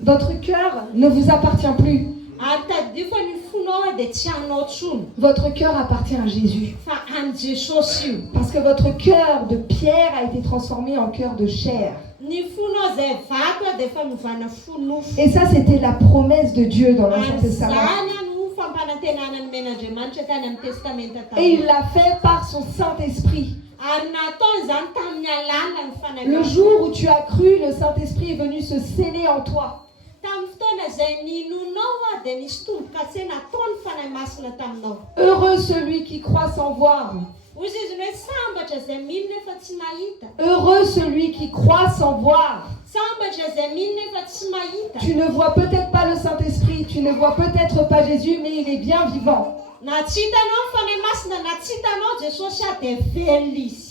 votre cœur ne vous appartient plus. Ary tadidio fa ny fonao dia tsy anao tsony. Votre cœur appartient à Jésus. Fa any Jesosy io. Parce que votre cœur de pierre a été transformé en cœur de chair. Ny fonao zay vato dia efa mivana fonofo. Et ça, c'était la promesse de Dieu dans l'Ancien Ary Testament. zany no fampanantenana ny men'Andriamanitra tany amin'ny testamenta Et il tany. l'a fait par son Saint-Esprit. Ary nataony zany tamin'ny alàna ny Le fanavy. jour où tu as cru, le Saint-Esprit est venu se sceller en toi. Tamin'ny fotoana izay ninonao dia nisy tombo-kase nataony fanahy masina taminao. Heureux celui qui croit sans voir. Hoy izy hoe sambatra izay mino nefa tsy mahita. Heureux celui qui croit sans voir. Sambatra izay mino nefa tsy mahita. Tu ne vois peut-être pas le Saint-Esprit, tu ne vois peut-être pas Jésus, mais il est bien vivant. Na tsy hitanao ny fanahy masina, na tsy hitanao Jesosy dia velona izy.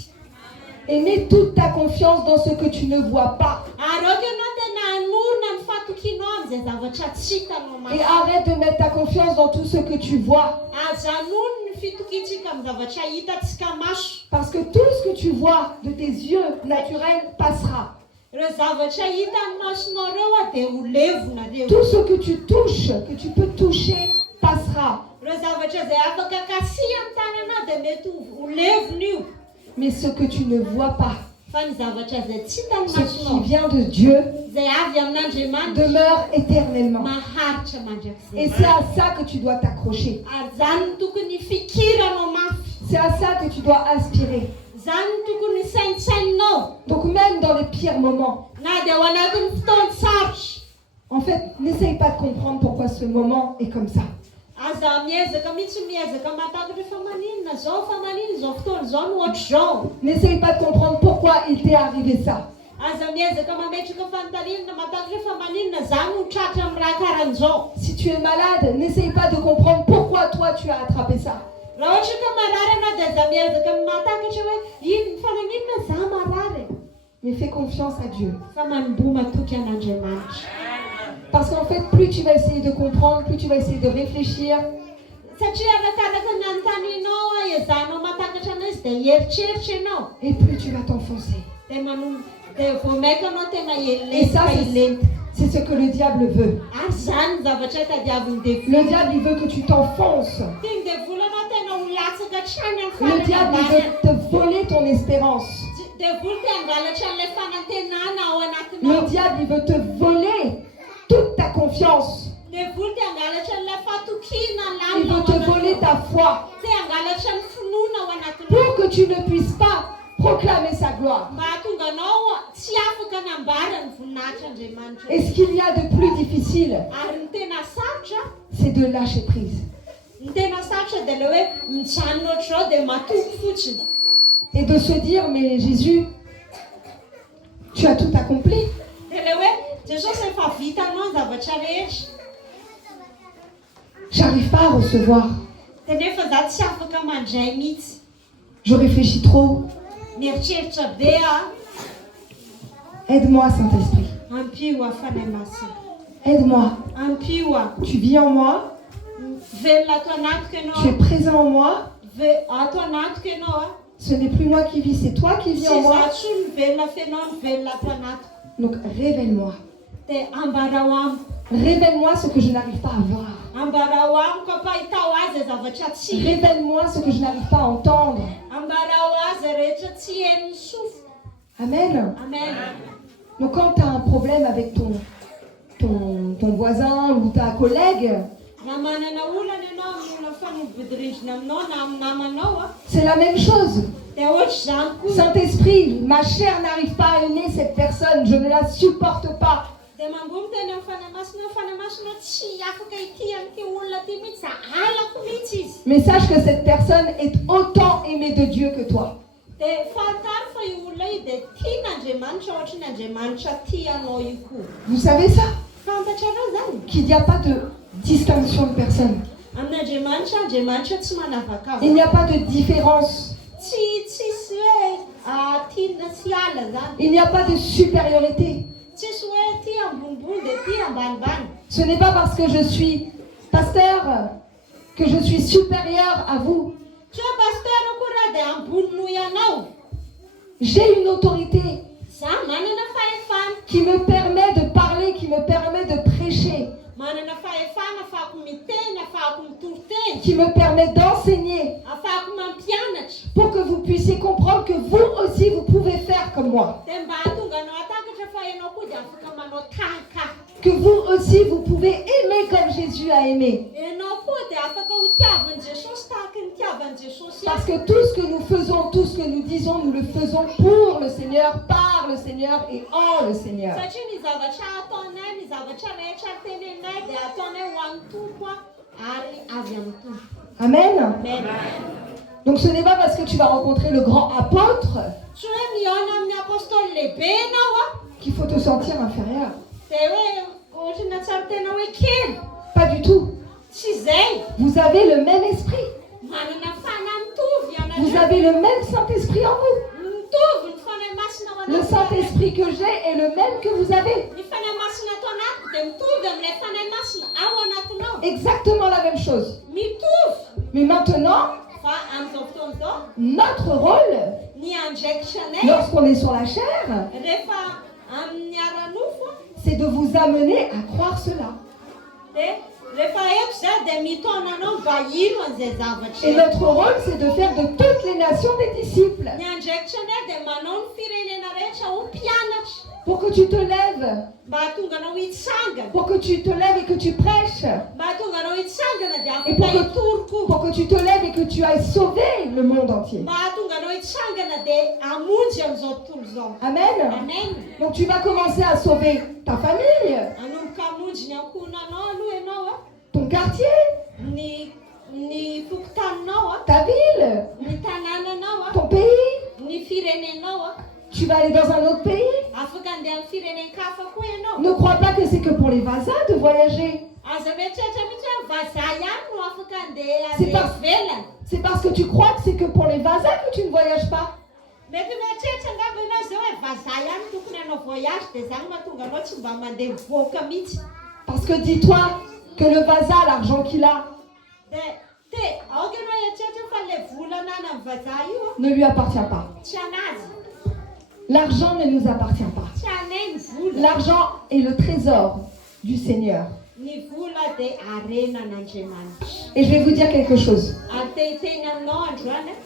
Et mets toute ta confiance dans ce que tu ne vois pas. Ary ohatra ianao tena hanorina ny fatokinao amin'izay zavatra tsy hitanao Et masina. arrête de mettre ta confiance dans tout ce que tu vois. Ajanony ny fitokitsika amin'ny zavatra hitantsika maso. Parce que tout ce que tu vois de tes yeux naturels passera. Ireo zavatra hita amin'ny masonao ireo dia ho levona Tout reo. ce que tu touches, que tu peux toucher, passera. Ireo zavatra izay afaka kasiha amin'ny tananao dia mety ho levona io. Mais ce que tu ne vois pas, Fa ny zavatra izay tsy hitan'ny ce qui masonao, vient de Dieu, izay avy amin'Andriamanitra, demeure éternellement. maharitra Et mandrakizay. c'est à ça que tu dois t'accrocher. Ary zany no tokony fikiranao mafy. C'est à ça que tu dois aspirer. Zany no tokony saintsaininao. Donc même dans les pires moments, Na dia ao anatin'ny fotoana sarotra, En fait, n'essaye pas de comprendre pourquoi ce moment est comme ça. Aza miezaka mihitsy miezaka matakatra fa maninona zao fa maninona zao fotoana zao no ohatry zao. N'essaye pas de comprendre pourquoi il t'est arrivé ça. Aza miezaka mametraka fanontaniana matakatra fa maninona zany no tratra amin'ny raha karan'izao. Si tu es malade, n'essaye pas de comprendre pourquoi toi tu as attrapé ça. Raha ohatra ka marary anao dia aza miezaka matakatra hoe ino fananinona za marary. Mais fais confiance à Dieu. Fa manomboa matoky an'Andriamanitra. Parce qu'en fait, plus tu vas essayer de comprendre, plus tu vas essayer de réfléchir, Satria arakaraka ny anontanianao ezanao matakatra anazy dia eritreritra ianao. et plus tu vas t'enfoncer. Dia dia vao maika anao tena Et ça, ilenta. c'est ce que le diable veut. Ary zany ny zavatra tadiaviny dia Le diable, il veut que tu t'enfonces. iny dia volanao tena ho latsaka trany Le diable, il veut te voler ton espérance. dia vola te hangalatra an'ilay fanantenana ao Le anatinao. diable, il veut te voler toute ta confiance. Dia vola te hangalatra an'ilay fatokina Il veut te voler ta foi te hangalatra ny finoana ao anatinao. pour que tu ne puisses pas proclamer sa gloire. Mba hatonga anao tsy afaka hanambara ny voninahitr'Andriamanitra. Et ce qu'il y a de plus difficile, Ary ny tena sarotra, c'est de lâcher prise. ny tena sarotra dia ilay hoe mijanona ohatr'izao dia matoky fotsiny. Et de se dire, mais Jésus, tu as tout accompli. Dia ilay hoe Jesosy efa vitanao ny zavatra rehetra. J'arrive pas à recevoir. Dia nefa za tsy afaka mandray mihitsy. Je réfléchis trop. Mieritreritra be aho. Aide-moi, Saint-Esprit. Ampio aho fanahy masina. Aide-moi. Ampio aho. Tu vis en moi. Velona ato anatiko Tu es ianao. présent en moi. Ato anatiko ianao a. Ce n'est plus moi qui vis, c'est toi qui vis Tsy en za moi. tsoa ny velona fenao ny velona ato anatiko. Donc révèle-moi. Dia ambarao amiko. Révèle-moi ce que je n'arrive pas à voir. Ambarao amiko ampahitao azy zavatra tsy hita. Révèle-moi ce que je n'arrive pas à entendre. Ambarao azy rehetra tsy hen'ny sofo. Amen. Amen. Donc quand tu as un problème avec ton voisin ou ta collègue, Raha manana olana ianao amin'ny olona fanombodirindrina aminao na amin'ny namanao a. c'est la même chose. Dia ohatry zany koa. Saint-Esprit, ma chair n'arrive pas à aimer cette personne, je ne la supporte pas. Dia mambomy tena amin'ny fanahy masina tsy afaka ity an'ity olona ty mihitsy za alako mihitsy izy. Mais sache que cette personne est autant aimée de Dieu que toi. Dia fantaro fa io olona io dia tian'Andriamanitra ohatry ny Andriamanitra tianao io koa. Vous savez ça? Fantatrareo zany. Qu'il n'y a pas de distinction de personne. Amin'Andriamanitra, Andriamanitra tsy manavaka Il n'y a pas de différence. Tsisy hoe tiana sy ala zany. Il n'y a pas de supériorité. Tsisy hoe ty ambonimbony dia ty ambanimbany. Ce n'est pas parce que je suis pasteur que je suis supérieur à vous. Tsy hoe pasteur koa raha dia ambony noho ianao. J'ai une autorité Za manana fahefana. qui me permet de parler, qui me permet de prêcher, Manana fahefana afahako miteny, afahako mitoroteny, qui me permet d'enseigner afahako mampianatra. pour que vous puissiez comprendre que vous aussi vous pouvez faire comme moi. Dia mba hahatonga anao hatakatra fa ianao koa dia afaka manao tahaka. Que vous aussi vous pouvez aimer comme Jésus a aimé. Ianao koa dia afaka ho tiavan'i Jesosy tahaka ny tiavan'i Jesosy. Parce que tout ce que nous faisons, tout ce que nous disons, nous le faisons pour le Seigneur, par le Seigneur et en le Seigneur. Satria ny zavatra ataonay, ny zavatra rehetra tenenay dia ataonay ho an'ny Tompo ary avy amin'ny Tompo. Amen. Amen. Donc ce n'est pas parce que tu vas rencontrer le grand apôtre Tsy hoe mihaona amin'ny apôstôly lehibe ianao a qu'il faut te sentir inférieur. dia hoe ohatra na tsara tena hoe kely. Pas du tout. Tsy zay. Vous avez le même esprit. Manana fanahy mitovy Vous ianareo. avez le même Saint-Esprit en vous. Mitovy ny fanahy masina ao Le anaty. Saint-Esprit que j'ai est le même que vous avez. Ny fanahy masina ato anatiko dia mitovy amin'ilay fanahy masina ao anatinao. Exactement la même chose. Mitovy. Mais maintenant, Fa amin'izao fotoana izao notre rôle, ny andraikitryanay lorsqu'on est sur la chair, rehefa amin'ny ara-nofo c'est de vous amener à croire cela. dia rehefa eto za dia mitaona anao mba ino an'izay zavatra. Et notre rôle, c'est de faire de toutes les nations des disciples. Ny andraikitryanay dia manao ny firenena rehetra ho mpianatra Pour que tu te lèves, mba hahatonga anao hitsangana. pour que tu te lèves et que tu prêches, Mba hahatonga anao hitsangana dia Et afaka pour que- hitoroko. pour que tu te lèves et que tu ailles sauver le monde entier. mba hahatonga anao hitsangana dia hamonjy amin'izao tontolo izao. Amen. Amen. Donc tu vas commencer à sauver ta famille, Hanomboka hamonjy ny ankohonanao aloha ianao a, ton quartier, ny fokotaninao a, ta ville, ny tanànanao a, ton pays. ny firenenao a. Tu vas aller dans un autre pays. Afaka andeha amin'ny firenen-kafa koa ianao. Ne crois pas que c'est que pour les vasas de voyager. Aza mieritreritra mihitsy hoe vazaha ihany no afaka andeha C'est andeha pas- ivelany. C'est parce que tu crois que c'est que pour les vasas que tu ne voyages pas. Mety mieritreritra angamba ianao zao hoe vazaha ihany tokony hanao voyage dia zany mahatonga anao tsy mba mandeha mivoaka mihitsy. Parce que dis-toi que le vasa, l'argent qu'il a, Dia aoka ianao eritreritra fa le vola anana amin'ny vazaha io a, ne lui appartient pas. tsy anazy, L'argent ne nous appartient pas. tsy anay ny vola. L'argent est le trésor du Seigneur. Ny vola dia arenan'Andriamanitra. Et je vais vous dire quelque chose. Ary tehiteny aminao androany a,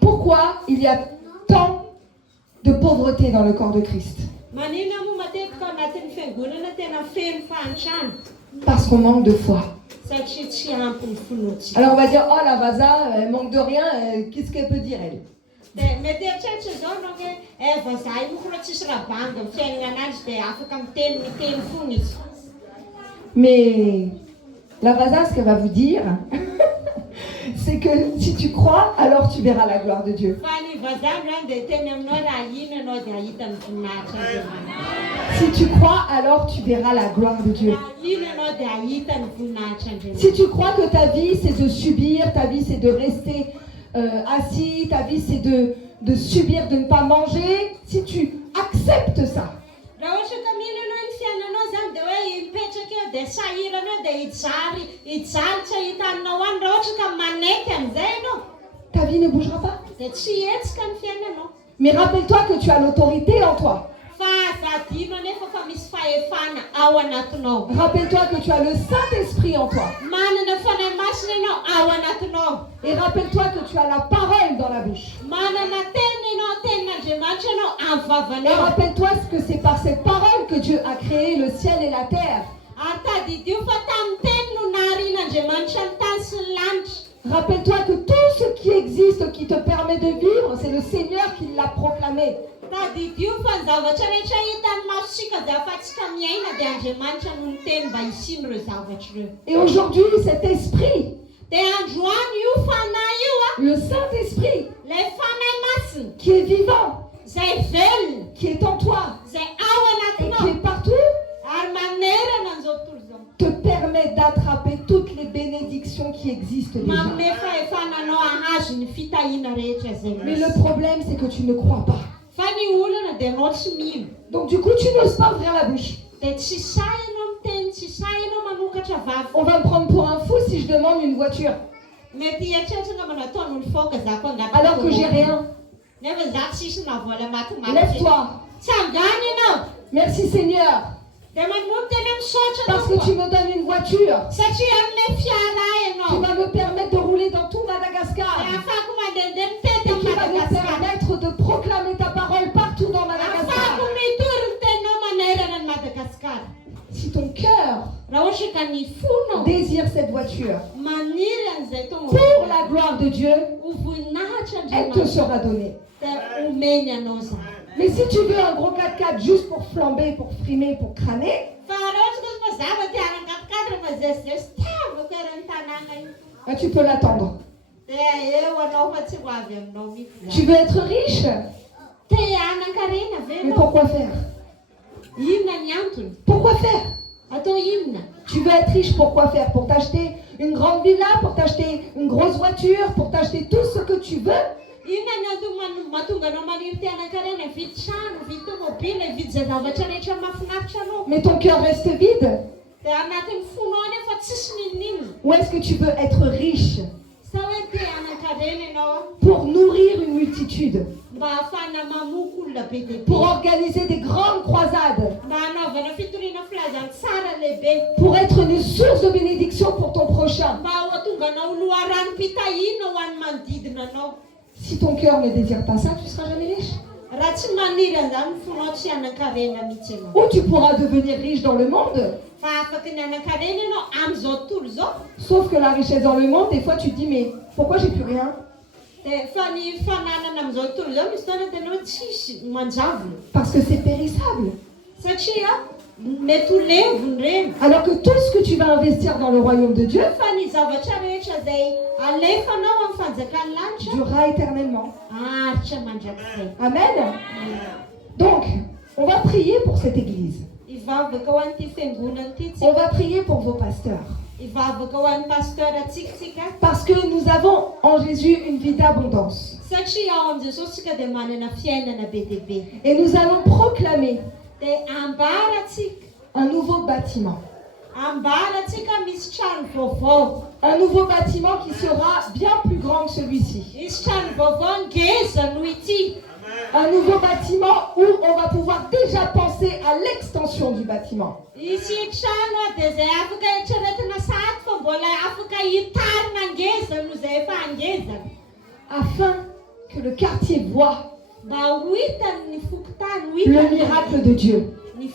Pourquoi il y a tant de pauvreté dans le corps de Christ? maninona moa matetika ao anatin'ny fiangonana tena feno fahantrana Parce qu'on manque de foi. satria tsy ampy ny finoatsika. Alors on va dire, oh la vasa, elle manque de rien, qu'est-ce qu'elle peut dire elle? Dia mety eritreritra zao anao hoe vazaha io moa tsisy raha banga amin'ny fiainana anazy dia afaka miteny foana izy. Mais la vasa, ce qu'elle va vous dire, c'est que si tu crois, alors tu verras la gloire de Dieu. Fa ny vazaha androany dia teny aminao raha ino ianao dia ahita ny voninahitra Andriamanitra. Si tu crois, alors tu verras la gloire de Dieu. Raha ino ianao dia ahita ny voninahitra Andriamanitra. Si tu crois que ta vie c'est de subir, ta vie c'est de rester assis, ta vie c'est de subir, de ne pas manger, si tu acceptes ça, Raha ohatra ka mila ianao ny fiainanao zany dia hoe mipetraka eo dia sahiranao dia hijaly tsy ahitanao any. Raha ohatra ka manaiky amin'izay ianao ta vie ne bougera pas. dia tsy hetsika ny fiainanao. Mais rappelle-toi que tu as l'autorité en toi. Fa zadino anefa fa misy fahefana ao anatinao. Rappelle-toi que tu as le Saint-Esprit en toi. Manana fanahy masina ianao ao anatinao. Et rappelle-toi que tu as la parole dans la bouche. Manana teny ianao tenin'Andriamanitra ianao amin'ny Et vavanao. rappelle-toi que c'est par cette parole que Dieu a créé le ciel et la terre. Ary tadidio fa tamin'ny teny no naharian'Andriamanitra ny tany sy ny lanitra. Rappelle-toi que tout ce qui existe, qui te permet de vivre, c'est le Seigneur qui l'a proclamé. Tadidio fa ny zavatra rehetra hitan'ny masosika dia afatsika miaina dia Andriamanitra no niteny mba hisino ireo zavatra ireo. Et aujourd'hui, cet esprit, Dia androany io fanahy io a, le Saint-Esprit, ilay fanahy masina qui est vivant, izay velona, qui est en toi izay ao et qui anatinao est partout, ary manerana an'izao tontolo izao. te permet d'attraper toutes les bénédictions qui existent déjà. Manome fahefananao ahazo ny fitahiana rehetra izay Mais misy. le problème, c'est que tu ne crois pas. Fa ny olana dia anao tsy mino. Donc du coup, tu n'oses pas ouvrir la bouche. Dia tsy say ianao miteny, tsy say ianao manokatra vavy. On va me prendre pour un fou si je demande une voiture, Mety eritreritra nga manao ataon'olo foka za koa angamba. alors que j'ai rien. Nefa za tsisy na vola matimaty. Lève-toi. Tsangany ianao. Merci Seigneur, Dia manomboka tena misaotra parce que tu me donnes une voiture satria amin'ilay fiara qui ianao. va me permettre de rouler dans tout Dia Madagascar ahafahako mandehandeha mitety et amin'ny qui va me Madagasikara. permettre de proclamer ta parole partout dans Madagascar. Ahafahako mitory ny teninao manerana ny Madagasikara. Si ton cœur Raha ohatra ka ny fonao désire cette voiture maniry an'izay pour tomobily la gloire de Dieu, ho voninahitra elle te Andriamanitra sera donnée. dia omeny anao zany. Mais si tu veux un gros 4x4 juste pour flamber, pour frimer, pour crâner, Fa raha ohatra ka mazava ty arangatikatra fa zesizesy tiavako eran'ny tanàna io ben, tu peux l'attendre. dia eo anao fa tsy ho avy aminao Tu mihitsy. veux être riche, Te hanan-karena ve mais anao? pourquoi faire? Inona ny antony? Pourquoi faire? Atao inona? Tu veux être riche, pourquoi faire? Pour t'acheter une grande villa, pour t'acheter une grosse voiture, pour t'acheter tout ce que tu veux. Inona ny antony mahatonga anao maniry te hanan-karena, vidy trano, vidy tomobily, vidy zay zavatra rehetra mahafinaritra anao. Mais ton cœur reste vide. Dia anatin'ny fonao any efa tsisy ninonino. Ou est-ce que tu veux être riche Sa hoe te hanan-karena ianao pour nourrir une multitude, mba ahafahana mamoko olona be dia pour be, organiser des grandes croisades, mba hanaovana fitoriana filazana tsara lehibe, pour être une source de bénédiction pour ton prochain? mba ho atonga anao loharanom-pitahiana ho an'ny manodidina anao. Si ton cœur ne désire pas ça, tu ne seras jamais riche. raha tsy maniry an'izany fonao tsy hanan-karena mihitsy ianao. Ou tu pourras devenir riche dans le monde. Fa afaka ny hanan-karena ianao amin'izao tontolo izao. Sauf que la richesse dans le monde, des fois tu te dis, mais pourquoi j'ai plus rien? Dia fa ny fananana amin'izao tontolo izao misy fotoana tenao tsisy manjavona. Parce que c'est périssable. Satria mety ho levony reny. Alors que tout ce que tu vas investir dans le royaume de Dieu Fa ny zavatra rehetra izay alefanao amin'ny fanjakan'ny lanitra durera éternellement. aritra mandrakizay. Amen. Donc, on va prier pour cette église. Ivavaka ho an'ity fiangonana ity On tsika. va prier pour vos pasteurs. Ivavaka ho an'ny pasteur atsika. Parce que nous avons en Jésus une vie d'abondance. Satria ao amin'i Jesosy tsika dia manana fiainana be dia be. Et nous allons proclamer Dia ambara atsika. un nouveau bâtiment. Ambara atsika misy trano vaovao. Un nouveau bâtiment qui sera bien plus grand que celui-ci. Misy trano vaovao ngeza noho ity. Un nouveau bâtiment où on va pouvoir déjà penser à l'extension du bâtiment. Isy trano dia izay afaka eritreretina sady fa mbola afaka hitarina ngeza noho izay efa angezana. Afin que le quartier voit Mba ho hitan'ny fokontany, ho le hitany miracle de Dieu. ny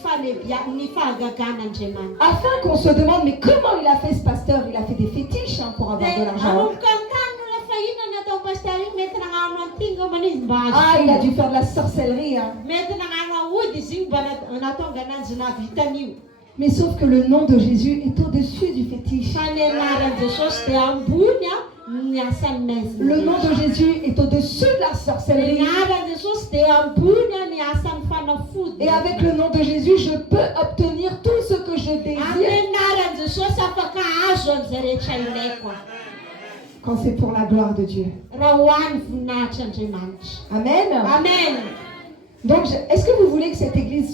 fahagagan'Andriamanitra. Afin qu'on se demande, mais comment il a fait ce pasteur? Il a fait des fétiches pour avoir de Dia l'argent. anomboka ny tany no lafa inona natao pasteur iny mety nagnano an'ity ngambana izy mba Ah, il a azo. dû faire de la sorcellerie. Hein. Mety nagnano ahody izy iny mba natonga ananjy navitan'io. Mais sauf que le nom de Jésus est au-dessus du fétiche. Fa ny anaran'i Jesosy dia ambony ny asan'ny Le nom de Jésus est au-dessus de la Ny sorcellerie. anaran'i Jesosy dia ambony ny asan'ny fanafody. Et avec le nom de Jésus, je peux obtenir tout ce que je Amin'ny désire anaran'i Jesosy afaka azo an'izay rehetra ilaiko. quand c'est pour la gloire de Dieu. Raha ho an'ny voninahitr'Andriamanitra. Amen. Amen. Donc, est-ce que vous voulez que cette église